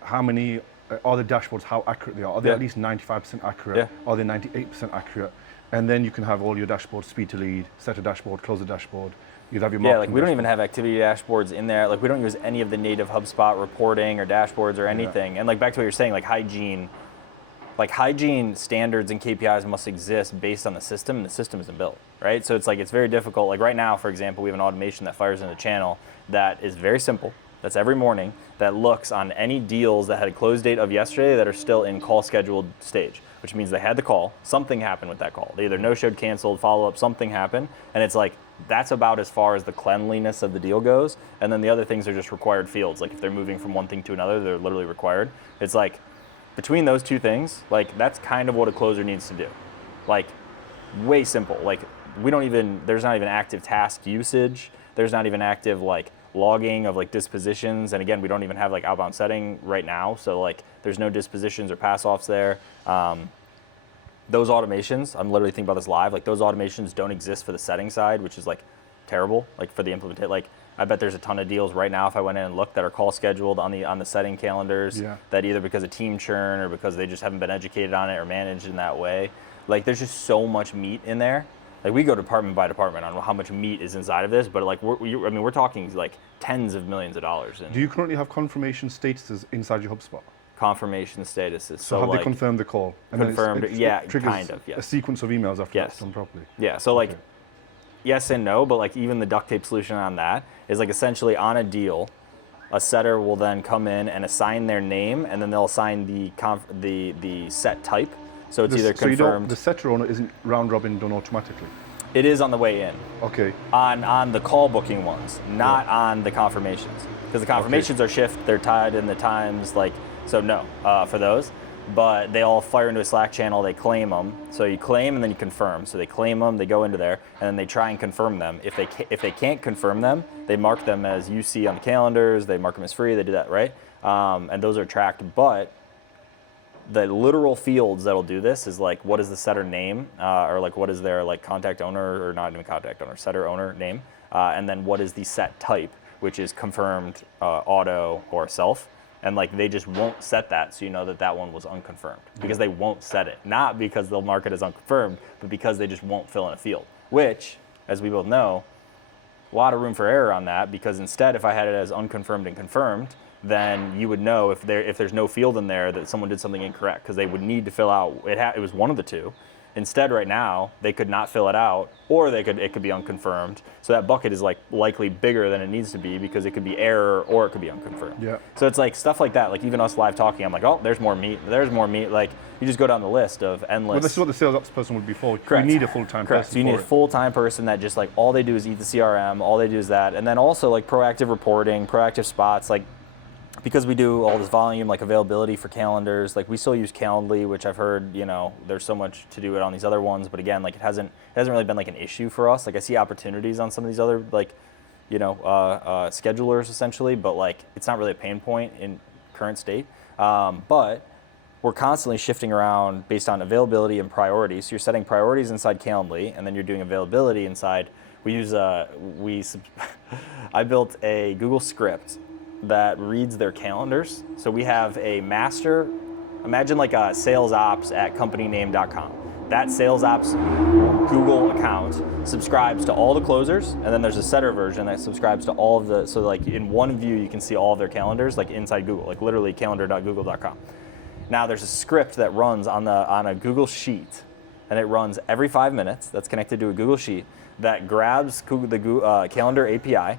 how many, are the dashboards, how accurate they are. Are they at least 95% accurate? Yeah. Are they 98% accurate? And then you can have all your dashboards, speed to lead, set a dashboard, close a dashboard. You'd have your Yeah, like marketing we don't dashboard. even have activity dashboards in there. Like we don't use any of the native HubSpot reporting or dashboards or anything. And like back to what you're saying, like hygiene standards and KPIs must exist based on the system, and the system isn't built, right? So it's like, it's very difficult. Like right now, for example, we have an automation that fires in the channel that is very simple. That's every morning, that looks on any deals that had a close date of yesterday that are still in call scheduled stage, which means they had the call, something happened with that call. They either no-showed, canceled, follow-up, something happened, and it's like, that's about as far as the cleanliness of the deal goes. And then the other things are just required fields. Like if they're moving from one thing to another, they're literally required. It's like, between those two things, like that's kind of what a closer needs to do. Like way simple. Like there's not even active task usage. There's not even active like logging of like dispositions. And again, we don't even have like outbound setting right now. So like there's no dispositions or pass offs there. Those automations, I'm literally thinking about this live, like those automations don't exist for the setting side, which is like terrible, like for the implementation. Like I bet there's a ton of deals right now if I went in and looked that are call scheduled on the setting calendars that either because of team churn or because they just haven't been educated on it or managed in that way. Like there's just so much meat in there. Like we go department by department on how much meat is inside of this, but like we're talking like tens of millions of dollars. Do you currently have confirmation statuses inside your HubSpot? Confirmation statuses. So have they confirmed the call? And confirmed, it triggers kind of, yes. a sequence of emails after that's done properly. Yeah, so like, yes and no, but like even the duct tape solution on that is like essentially on a deal, a setter will then come in and assign their name, and then they'll assign the set type. So it's either confirmed. So the setter owner isn't round robin done automatically? It is on the way in. Okay. On the call booking ones, not on the confirmations. Because the confirmations are they're tied in the times, like, so no, for those. But they all fire into a Slack channel, they claim them. So you claim and then you confirm. So they claim them, they go into there, and then they try and confirm them. If they can't confirm them, they mark them as UC on the calendars, they mark them as free, they do that, right? And those are tracked, but the literal fields that'll do this is like, what is the setter name, or like what is their like contact owner, or not even contact owner, setter owner name, and then what is the set type, which is confirmed, auto, or self. And like they just won't set that, so you know that that one was unconfirmed because they won't set it, not because they'll mark it as unconfirmed, but because they just won't fill in a field. Which, as we both know, a lot of room for error on that, because instead, if I had it as unconfirmed and confirmed, then you would know if there's no field in there that someone did something incorrect, because they would need to fill out. It was one of the two. Instead, right now, they could not fill it out, or it could be unconfirmed. So that bucket is like likely bigger than it needs to be, because it could be error or it could be unconfirmed. Yeah. So it's like stuff like that. Like even us live talking, I'm like, oh, there's more meat. There's more meat. Like you just go down the list of endless. Well, this is what the sales ops person would be for. Correct. You need a full-time person. So you need a full-time person that just like all they do is eat the CRM. All they do is that, and then also like proactive reporting, proactive spots, like. Because we do all this volume, like availability for calendars, like we still use Calendly, which I've heard, there's so much to do it on these other ones, but again, like it hasn't really been like an issue for us. Like I see opportunities on some of these other schedulers essentially, but like it's not really a pain point in current state. But we're constantly shifting around based on availability and priorities. So you're setting priorities inside Calendly, and then you're doing availability inside. I built a Google script that reads their calendars. So we have a master, imagine like a sales ops at companyname.com. That sales ops Google account subscribes to all the closers, and then there's a setter version that subscribes to all of the, so like in one view you can see all of their calendars like inside Google, like literally calendar.google.com. Now there's a script that runs on a Google sheet, and it runs every 5 minutes, that's connected to a Google sheet, that grabs the calendar API,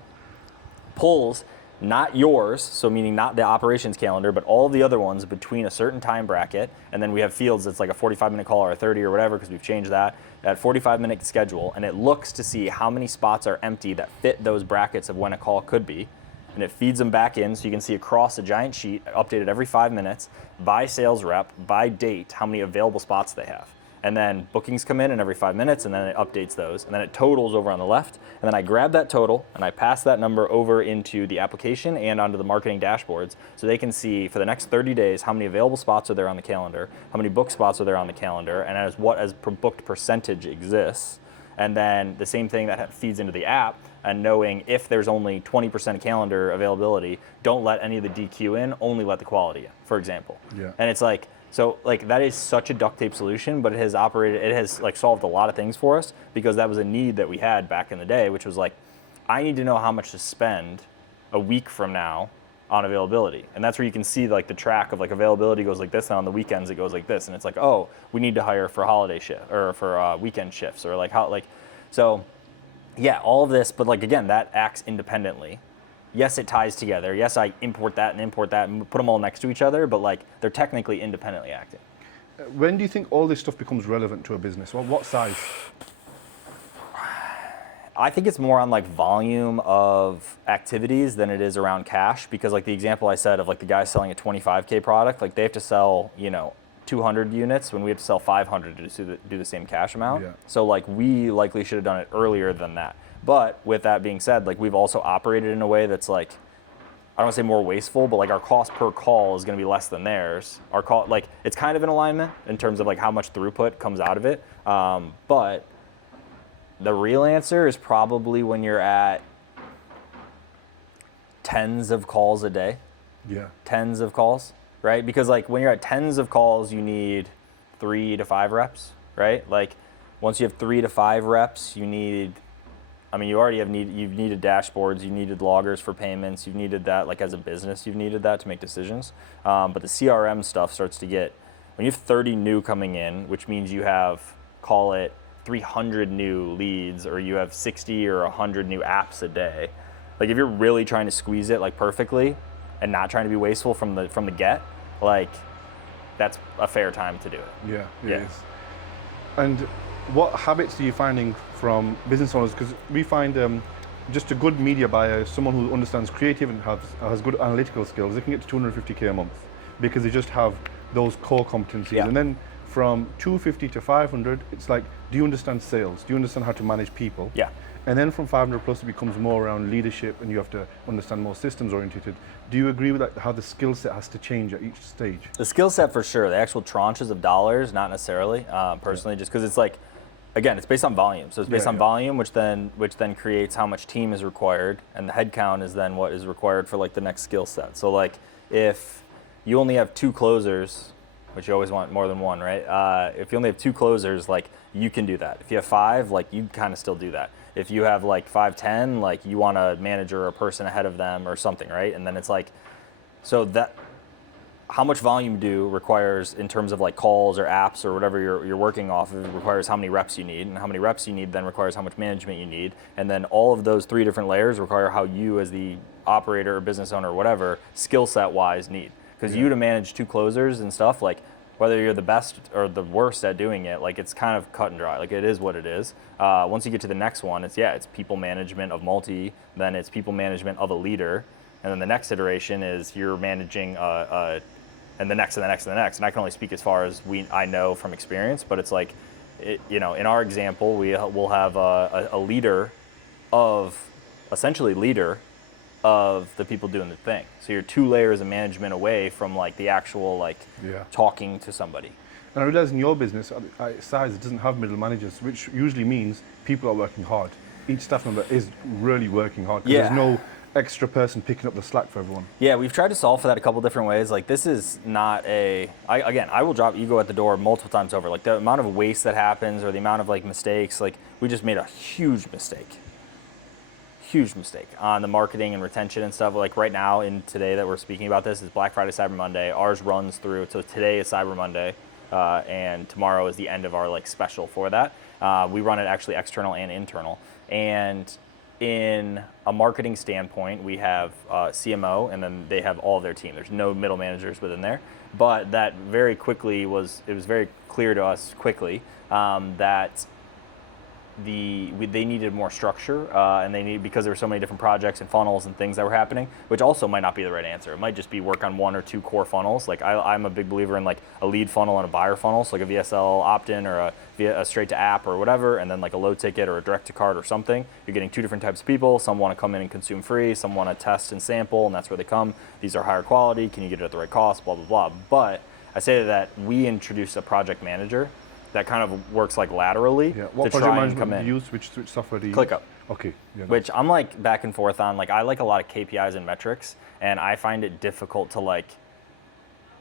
pulls not yours, so meaning not the operations calendar, but all the other ones between a certain time bracket, and then we have fields that's like a 45-minute call or a 30 or whatever, because we've changed that 45-minute schedule, and it looks to see how many spots are empty that fit those brackets of when a call could be, and it feeds them back in, so you can see across a giant sheet, updated every 5 minutes, by sales rep, by date, how many available spots they have. And then bookings come in every 5 minutes, and then it updates those. And then it totals over on the left. And then I grab that total, and I pass that number over into the application and onto the marketing dashboards, so they can see for the next 30 days how many available spots are there on the calendar, how many booked spots are there on the calendar, and as booked percentage exists. And then the same thing that feeds into the app, and knowing if there's only 20% calendar availability, don't let any of the DQ in, only let the quality in, for example. Yeah. And it's like, so like that is such a duct tape solution, but it has like solved a lot of things for us, because that was a need that we had back in the day, which was like, I need to know how much to spend a week from now on availability. And that's where you can see like the track of like availability goes like this, and on the weekends it goes like this. And it's like, oh, we need to hire for holiday shift or for weekend shifts, or like how, like, so yeah, all of this, but like again, that acts independently. Yes, it ties together. Yes, I import that and put them all next to each other, but like they're technically independently acting. When do you think all this stuff becomes relevant to a business? Well, what size? I think it's more on like volume of activities than it is around cash, because like the example I said of like the guy selling a 25K product, like they have to sell, 200 units when we have to sell 500 to do the same cash amount. Yeah. So like we likely should have done it earlier than that. But with that being said, like we've also operated in a way that's like, I don't want to say more wasteful, but like our cost per call is going to be less than theirs. Our call, like it's kind of in alignment in terms of like how much throughput comes out of it. But the real answer is probably when you're at tens of calls a day. Yeah. Tens of calls, right? Because like when you're at tens of calls, you need 3 to 5 reps, right? Like once you have 3 to 5 reps, you need, I mean, you already have you've needed dashboards, you needed loggers for payments, you've needed that, like as a business, you've needed that to make decisions. But the CRM stuff starts to get, when you have 30 new coming in, which means you have, call it 300 new leads, or you have 60 or 100 new apps a day. Like if you're really trying to squeeze it like perfectly and not trying to be wasteful from the get, like that's a fair time to do it. Yeah, it is. And what habits are you finding from business owners? Because we find just a good media buyer, someone who understands creative and has good analytical skills, they can get to 250K a month because they just have those core competencies. Yeah. And then from 250 to 500, it's like, do you understand sales? Do you understand how to manage people? Yeah. And then from 500 plus, it becomes more around leadership, and you have to understand more systems oriented. Do you agree with that? How the skill set has to change at each stage? The skill set for sure. The actual tranches of dollars, not necessarily. Personally, just because it's like, again, it's based on volume. So it's based on volume, which then creates how much team is required, and the head count is then what is required for like the next skill set. So like if you only have 2 closers, which you always want more than one, right? If you only have 2 closers, like you can do that. If you have 5, like you kind of still do that. If you have like 5, 10, like you want a manager or a person ahead of them or something, right? And then it's like, so that how much volume you do requires, in terms of like calls or apps or whatever you're working off of, requires how many reps you need, and how many reps you need then requires how much management you need, and then all of those 3 different layers require how you as the operator or business owner or whatever, skill set wise, need. Because you to manage 2 closers and stuff, like whether you're the best or the worst at doing it, like it's kind of cut and dry. Like it is what it is. Once you get to the next one, it's people management of multi, then it's people management of a leader, and then the next iteration is you're managing and the next and the next and the next. And I can only speak as far as I know from experience, but it's like, in our example, we'll have a leader leader of the people doing the thing. So you're 2 layers of management away from like the actual talking to somebody. And I realize in your business, at its size, it doesn't have middle managers, which usually means people are working hard. Each staff member is really working hard because there's no extra person picking up the slack for everyone. Yeah, we've tried to solve for that a couple different ways. Like this is not I will drop ego at the door multiple times over. Like the amount of waste that happens or the amount of like mistakes, like we just made a huge mistake on the marketing and retention and stuff. Like right now, in today that we're speaking about this, is Black Friday, Cyber Monday. Ours runs through, so today is Cyber Monday, and tomorrow is the end of our like special for that. We run it actually external and internal. And in a marketing standpoint, we have CMO, and then they have all of their team. There's no middle managers within there. But that very quickly it was very clear to us quickly that they needed more structure, and because there were so many different projects and funnels and things that were happening, which also might not be the right answer. It might just be work on 1 or 2 core funnels. Like I'm a big believer in like a lead funnel and a buyer funnel, so like a VSL opt-in or a straight to app or whatever, and then like a low ticket or a direct to card or something. You're getting 2 different types of people. Some want to come in and consume free, some want to test and sample, and that's where they come. These are higher quality, can you get it at the right cost, blah, blah, blah. But I say that we introduced a project manager that kind of works like laterally What to try and come in. Do you use? Which software do you use? ClickUp. Okay. Which I'm like back and forth on. Like I like a lot of KPIs and metrics, and I find it difficult to like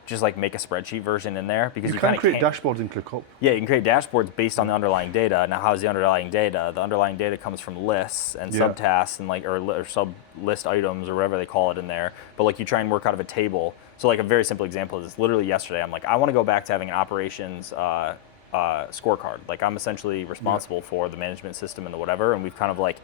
just like make a spreadsheet version in there because you can kind of create dashboards in ClickUp. Yeah, you can create dashboards based on the underlying data. Now, how's the underlying data? The underlying data comes from lists and subtasks and like or sub list items or whatever they call it in there. But like you try and work out of a table. So like a very simple example is literally yesterday. I'm like, I want to go back to having an operations scorecard. Like I'm essentially responsible for the management system and the whatever, and we've kind of like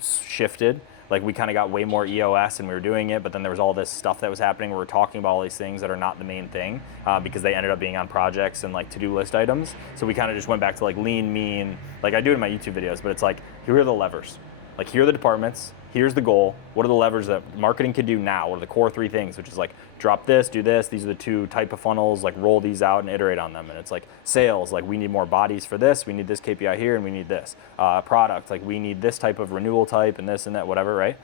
shifted. Like we kind of got way more EOS and we were doing it, but then there was all this stuff that was happening where we're talking about all these things that are not the main thing because they ended up being on projects and like to-do list items. So we kind of just went back to like lean, mean, like I do it in my YouTube videos, but it's like, here are the levers. Like here are the departments, here's the goal, what are the levers that marketing can do now? What are the core 3 things, which is like drop this, do this, these are the 2 type of funnels, like roll these out and iterate on them. And it's like sales, like we need more bodies for this, we need this KPI here, and we need this. Product, like we need this type of renewal type and this and that, whatever, right?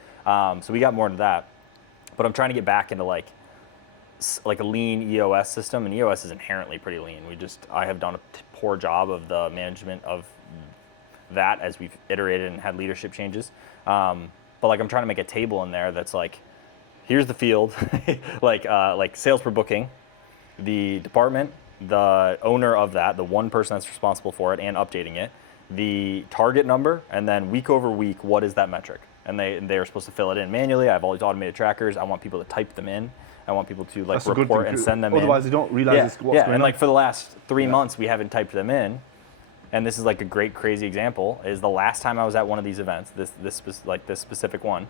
So we got more into that. But I'm trying to get back into like a lean EOS system, and EOS is inherently pretty lean. I have done a poor job of the management of that as we've iterated and had leadership changes. But like I'm trying to make a table in there that's like here's the field, like sales per booking, the department, the owner of that, the one person that's responsible for it and updating it, the target number, and then week over week, what is that metric? And they're supposed to fill it in manually. I have all these automated trackers. I want people to type them in. I want people to like report and send them Otherwise, in. they don't realize what's going on. And like for the last 3 months, we haven't typed them in. And this is like a great, crazy example, is the last time I was at one of these events, this specific one,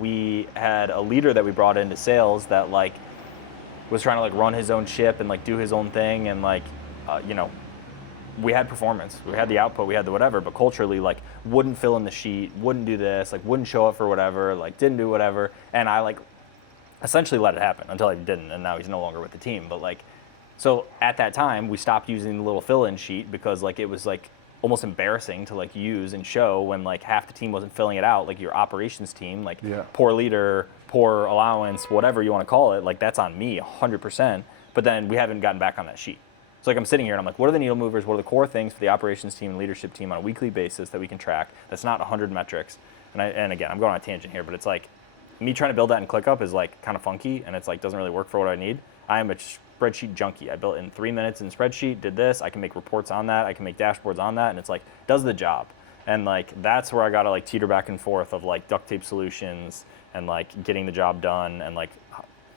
we had a leader that we brought into sales that like was trying to like run his own ship and like do his own thing. And like, we had performance, we had the output, we had the whatever, but culturally like wouldn't fill in the sheet, wouldn't do this, like wouldn't show up for whatever, like didn't do whatever. And I like essentially let it happen until I didn't. And now he's no longer with the team. But like, so at that time, we stopped using the little fill-in sheet because like it was like almost embarrassing to like use and show when like half the team wasn't filling it out. Like your operations team, like poor leader, poor allowance, whatever you want to call it, like that's on me 100%. But then we haven't gotten back on that sheet. So like I'm sitting here and I'm like, what are the needle movers? What are the core things for the operations team and leadership team on a weekly basis that we can track? That's not 100 metrics. And again, I'm going on a tangent here, but it's like me trying to build that in ClickUp is like kind of funky and it's like doesn't really work for what I need. I am a spreadsheet junkie. I built in 3 minutes in spreadsheet, did this. I can make reports on that. I can make dashboards on that. And it's like, does the job. And like, that's where I got to like teeter back and forth of like duct tape solutions and like getting the job done and like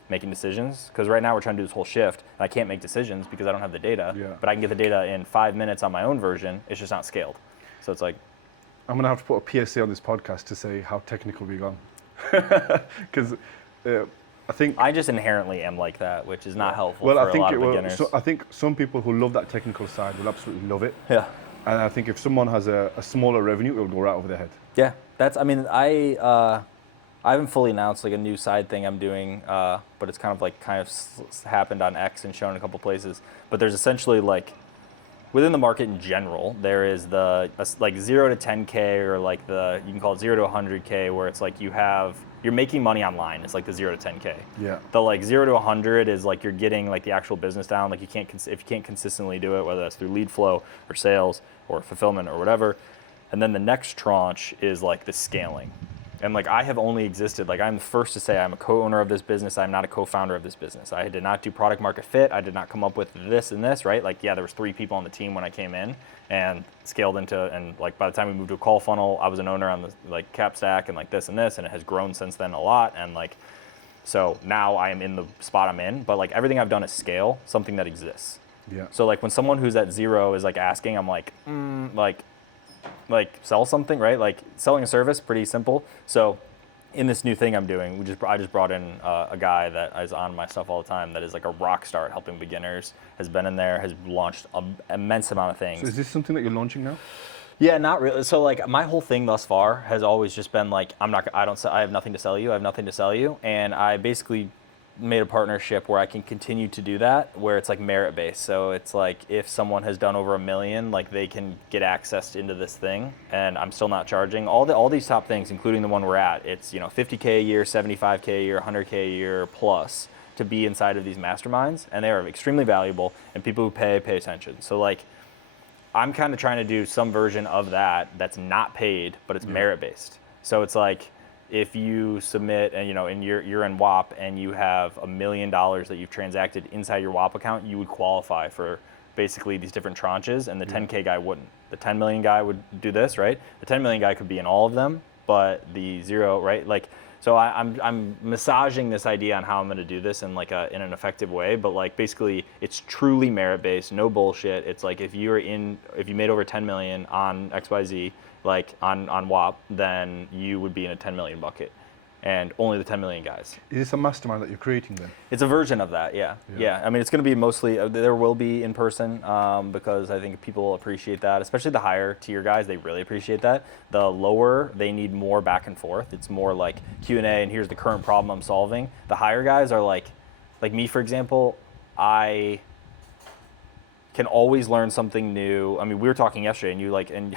making decisions. Because right now we're trying to do this whole shift and I can't make decisions because I don't have the data, but I can get the data in 5 minutes on my own version. It's just not scaled. So it's like, I'm going to have to put a PSA on this podcast to say how technical we've gone. Because I think I just inherently am like that, which is not helpful well, for a lot of beginners. I think some people who love that technical side will absolutely love it. Yeah. And I think if someone has a smaller revenue, it will go right over their head. Yeah, that's. I mean, I haven't fully announced like a new side thing I'm doing, but it's kind of happened on X and shown in a couple places. But there's essentially like within the market in general, there is the like 0 to 10K or like you can call it 0 to 100K, where it's like you're making money online. It's like the 0 to 10K. Yeah. The like 0 to 100 is like you're getting like the actual business down. Like if you can't consistently do it, whether that's through lead flow or sales or fulfillment or whatever. And then the next tranche is like the scaling. And like I have only existed, like I'm the first to say I'm a co-owner of this business. I'm not a co-founder of this business. I did not do product market fit. I did not come up with this and this, right? Like, yeah, there was 3 people on the team when I came in and scaled into, and like by the time we moved to a call funnel, I was an owner on the like cap stack and like this and this, and it has grown since then a lot. And like, so now I am in the spot I'm in, but like everything I've done is scale something that exists. Yeah. So like when someone who's at 0 is like asking, I'm like, like sell something, right? Like selling a service, pretty simple. So in this new thing I'm doing, I just brought in a guy that is on my stuff all the time that is like a rock star at helping beginners, has been in there, has launched an immense amount of things. So is this something that you're launching now? Yeah, not really. So like my whole thing thus far has always just been like, I have nothing to sell you. I have nothing to sell you. And I basically made a partnership where I can continue to do that, where it's like merit based. So it's like if someone has done over 1 million, like they can get access into this thing, and I'm still not charging all these top things, including the one we're at. It's 50K a year, 75K a year, 100K a year plus to be inside of these masterminds, and they are extremely valuable. And people who pay attention. So like I'm kind of trying to do some version of that that's not paid, but it's merit based. So it's like, if you submit and and you're in WAP and you have $1 million that you've transacted inside your WAP account, you would qualify for basically these different tranches, and the 10K guy wouldn't. The 10 million guy would do this, right? The 10 million guy could be in all of them, but the 0, right? Like, so I'm massaging this idea on how I'm going to do this in like in an effective way, but like basically it's truly merit based, no bullshit. It's like if you made over 10 million on XYZ, like on WAP, then you would be in a 10 million bucket, and only the 10 million guys. Is this a mastermind that you're creating then? It's a version of that, yeah. I mean, it's going to be mostly, there will be in person, because I think people appreciate that, especially the higher tier guys, they really appreciate that. The lower, they need more back and forth. It's more like Q&A and here's the current problem I'm solving. The higher guys are like me, for example, can always learn something new. I mean, we were talking yesterday, and you like, and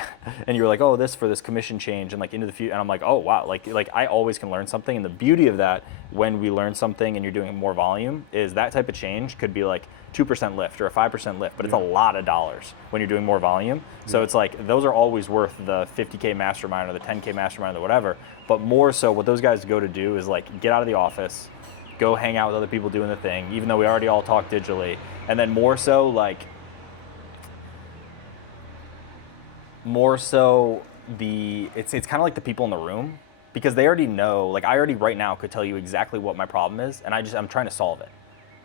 you were like, oh, this for this commission change, and like into the future, and I'm like, oh wow, like I always can learn something. And the beauty of that, when we learn something and you're doing more volume, is that type of change could be like 2% lift or a 5% lift, but it's a lot of dollars when you're doing more volume. So it's like those are always worth the 50K mastermind or the 10K mastermind or whatever. But more so, what those guys go to do is like get out of the office, go hang out with other people doing the thing, even though we already all talk digitally, and then more so it's kind of like the people in the room, because they already know, like I already right now could tell you exactly what my problem is, and I'm trying to solve it.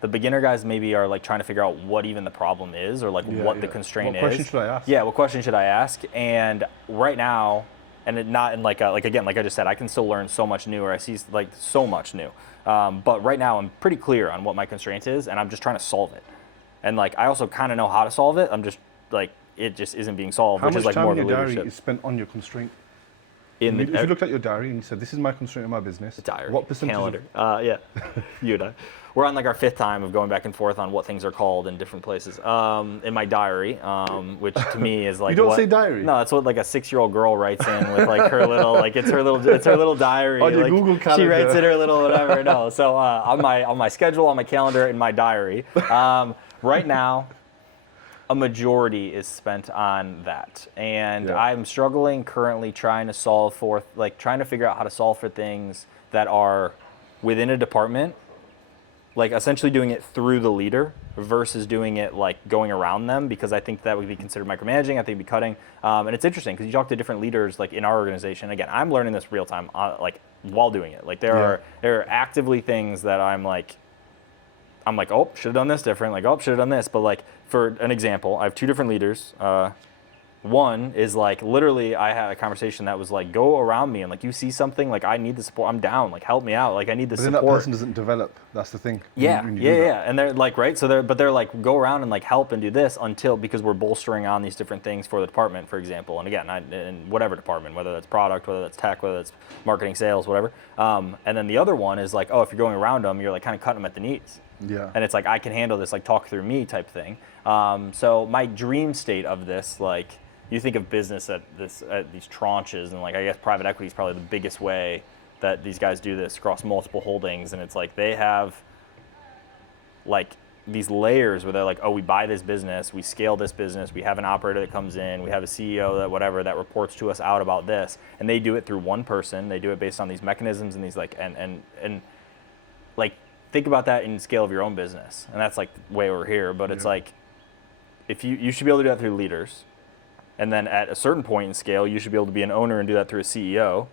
The beginner guys maybe are like trying to figure out what even the problem is, or like what the constraint is. What question should I ask? Yeah, what question should I ask? And right now, and it not in like again, like I just said, I can still learn so much new, or I see like so much new. But right now I'm pretty clear on what my constraint is, and I'm just trying to solve it. And like I also kind of know how to solve it. I'm just like, it just isn't being solved, which is like more of a leadership. How much time in your diary is spent on your constraint? If you looked at your diary and you said, this is my constraint in my business. Diary, what percentage? Calendar. Yeah, you and I. We're on like our 5th time of going back and forth on what things are called in different places. In my diary, which to me is like, you don't say diary? No, that's what like a 6-year-old girl writes in with like her little, like it's her little diary. On your like, Google Calendar. She writes in her little whatever. No, so on my schedule, on my calendar, in my diary, right now, a majority is spent on that, and I'm struggling currently trying to figure out how to solve for things that are within a department, like essentially doing it through the leader versus doing it like going around them, because I think that would be considered micromanaging. I think it'd be cutting, and it's interesting because you talk to different leaders like in our organization. Again, I'm learning this real time, like while doing it. Like there are actively things that I'm like, oh, should have done this different. Like, oh, should have done this. But like, for an example, I have 2 different leaders. One is like, literally, I had a conversation that was like, go around me and like, you see something, like I need the support. I'm down. Like, help me out. Like, I need the support. But then that person doesn't develop. That's the thing. Yeah. And they're like, right. So they're like, go around and like help and do this because we're bolstering on these different things for the department, for example. And again, in whatever department, whether that's product, whether that's tech, whether that's marketing, sales, whatever. And then the other one is like, oh, if you're going around them, you're like kind of cutting them at the knees. Yeah. And it's like, I can handle this, like talk through me type thing. So my dream state of this, like you think of business at these tranches, and like, I guess private equity is probably the biggest way that these guys do this across multiple holdings. And it's like, they have like these layers where they're like, oh, we buy this business, we scale this business, we have an operator that comes in, we have a CEO that reports to us out about this. And they do it through one person. They do it based on these mechanisms and these like, and like, think about that in scale of your own business. And that's like way over here, but it's like, if you should be able to do that through leaders. And then at a certain point in scale, you should be able to be an owner and do that through a CEO.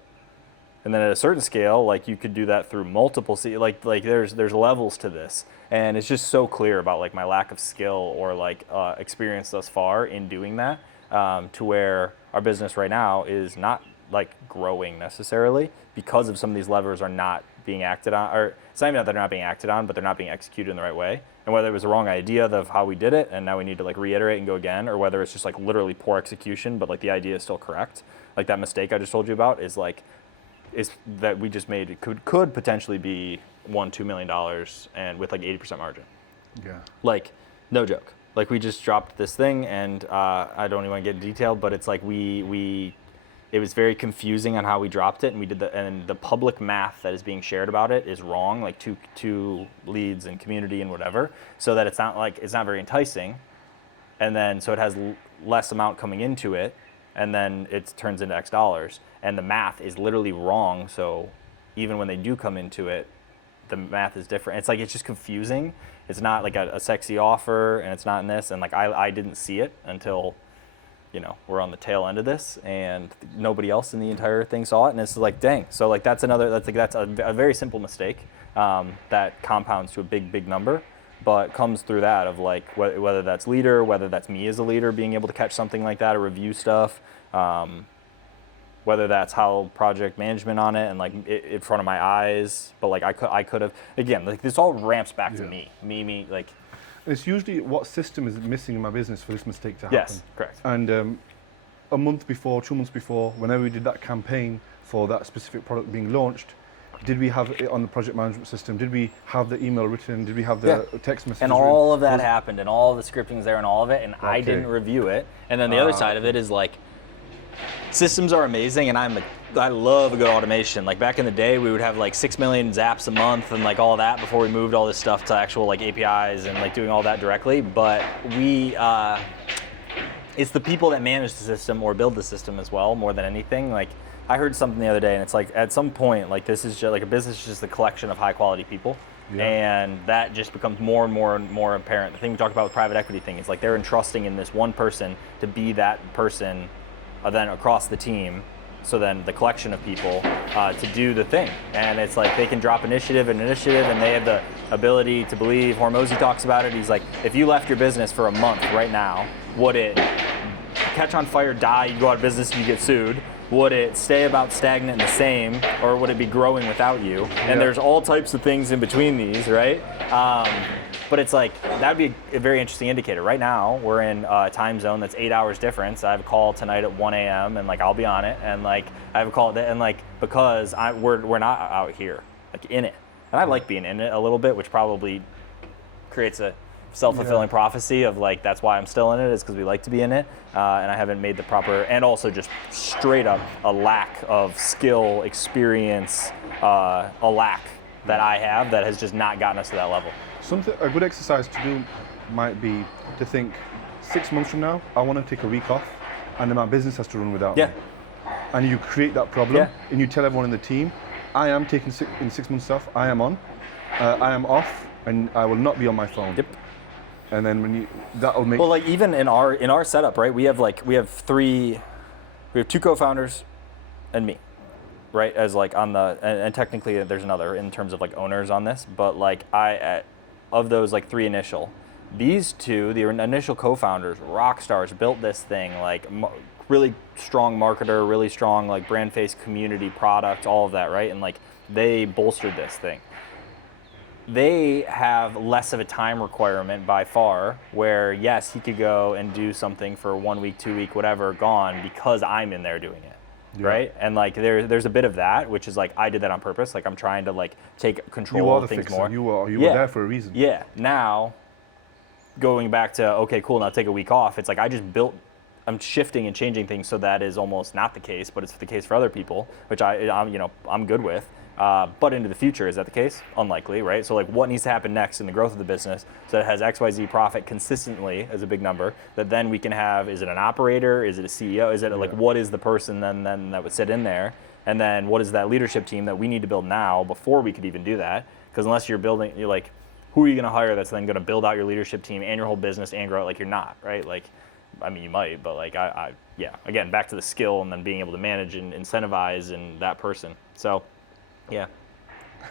And then at a certain scale, like you could do that through multiple like there's levels to this. And it's just so clear about like my lack of skill or like experience thus far in doing that, to where our business right now is not like growing necessarily because of some of these levers are not being acted on, or it's not even that they're not being acted on, but they're not being executed in the right way. And whether it was the wrong idea of how we did it, and now we need to like reiterate and go again, or whether it's just like literally poor execution, but like the idea is still correct. Like that mistake I just told you about is that we just made, it could potentially be $1-2 million and with like 80% margin. Yeah. Like, no joke. Like we just dropped this thing, and I don't even want to get detailed, but it's like it was very confusing on how we dropped it, and we did and the public math that is being shared about it is wrong, like two leads and community and whatever, so that it's not very enticing, and then so it has less amount coming into it, and then it turns into X dollars, and the math is literally wrong. So even when they do come into it, the math is different. It's like, it's just confusing. It's not like a sexy offer, and it's not in this, and like I didn't see it until, we're on the tail end of this, and nobody else in the entire thing saw it, and it's like, dang. So like that's a very simple mistake that compounds to a big number, but comes through that of like whether that's leader, whether that's me as a leader being able to catch something like that or review stuff, whether that's how project management on it and like in front of my eyes, but like I could have, again, like this all ramps back to me like. It's usually what system is missing in my business for this mistake to happen. Yes, correct. And a month before, 2 months before, whenever we did that campaign for that specific product being launched, Did we have it on the project management system? Did we have the email written? Did we have the text messages And written? all of that happened, and all the scripting's there and all of it, and I didn't review it. And then the other side of it is like, systems are amazing, and I love a good automation. Like back in the day, we would have like 6 million zaps a month and like all that before we moved all this stuff to actual like APIs and like doing all that directly. But it's the people that manage the system or build the system as well, more than anything. Like I heard something the other day, and it's like at some point, like this is just like a business is just a collection of high quality people. Yeah. And that just becomes more and more and more apparent. The thing we talked about with private equity thing is like they're entrusting in this one person to be that person then across the team, so then the collection of people to do the thing. And it's like they can drop initiative, and they have the ability to believe. Hormozy talks about it. He's like, if you left your business for a month right now, would it catch on fire, die, you go out of business, and you get sued? Would it stay about stagnant and the same, or would it be growing without you? And there's all types of things in between these, right? But it's like, that'd be a very interesting indicator. Right now, we're in a time zone that's 8 hours difference. I have a call tonight at 1 a.m. and like I'll be on it, and like I have a call and like because we're not out here like in it, and I like being in it a little bit, which probably creates a self-fulfilling prophecy of like that's why I'm still in it, is because we like to be in it, and I haven't made the proper, and also just straight up a lack of skill, experience, a lack that I have that has just not gotten us to that level. A good exercise to do might be to think 6 months from now, I want to take a week off, and then my business has to run without me. And you create that problem, and you tell everyone in the team, I am taking in 6 months off, I am off, and I will not be on my phone. Yep. And then that'll make. Well, like even in our setup, right? We have two co-founders and me, right? As like on the and technically there's another in terms of like owners on this, but like of those like three initial, these two, the initial co-founders, rock stars, built this thing like really strong marketer, really strong like brand face, community, product, all of that, right? And like they bolstered this thing. They have less of a time requirement by far, where yes, he could go and do something for 1 week, 2 week, whatever, gone, because I'm in there doing it. Right? And like there's a bit of that, which is like I did that on purpose. Like I'm trying to like take control of things fixer. more. You were there for a reason. Yeah. Now, going back to okay, cool. Now take a week off. It's like I'm shifting and changing things so that is almost not the case, but it's the case for other people, which I'm good with. But into the future, is that the case? Unlikely, right? So like what needs to happen next in the growth of the business so it has XYZ profit consistently as a big number that then we can have, is it an operator? Is it a CEO? Is it like what is the person then that would sit in there? And then what is that leadership team that we need to build now before we could even do that? Because unless you're like, who are you going to hire that's then going to build out your leadership team and your whole business and grow it? Like you're not, right? Like, I mean, you might, but like again, back to the skill and then being able to manage and incentivize and that person. So. Yeah.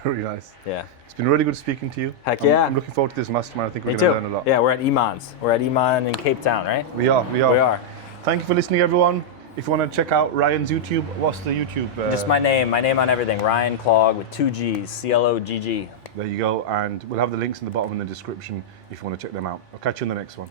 Really nice. Yeah. It's been really good speaking to you. Heck yeah. I'm looking forward to this mastermind. I think we're Me going too. to learn a lot. Yeah, we're at Iman's. We're at Iman in Cape Town, right? We are. We are. Thank you for listening, everyone. If you want to check out Ryan's YouTube, what's the YouTube? Just my name on everything. Ryan Clogg with 2 G's, Clogg. There you go. And we'll have the links in the bottom in the description if you want to check them out. I'll catch you in the next one.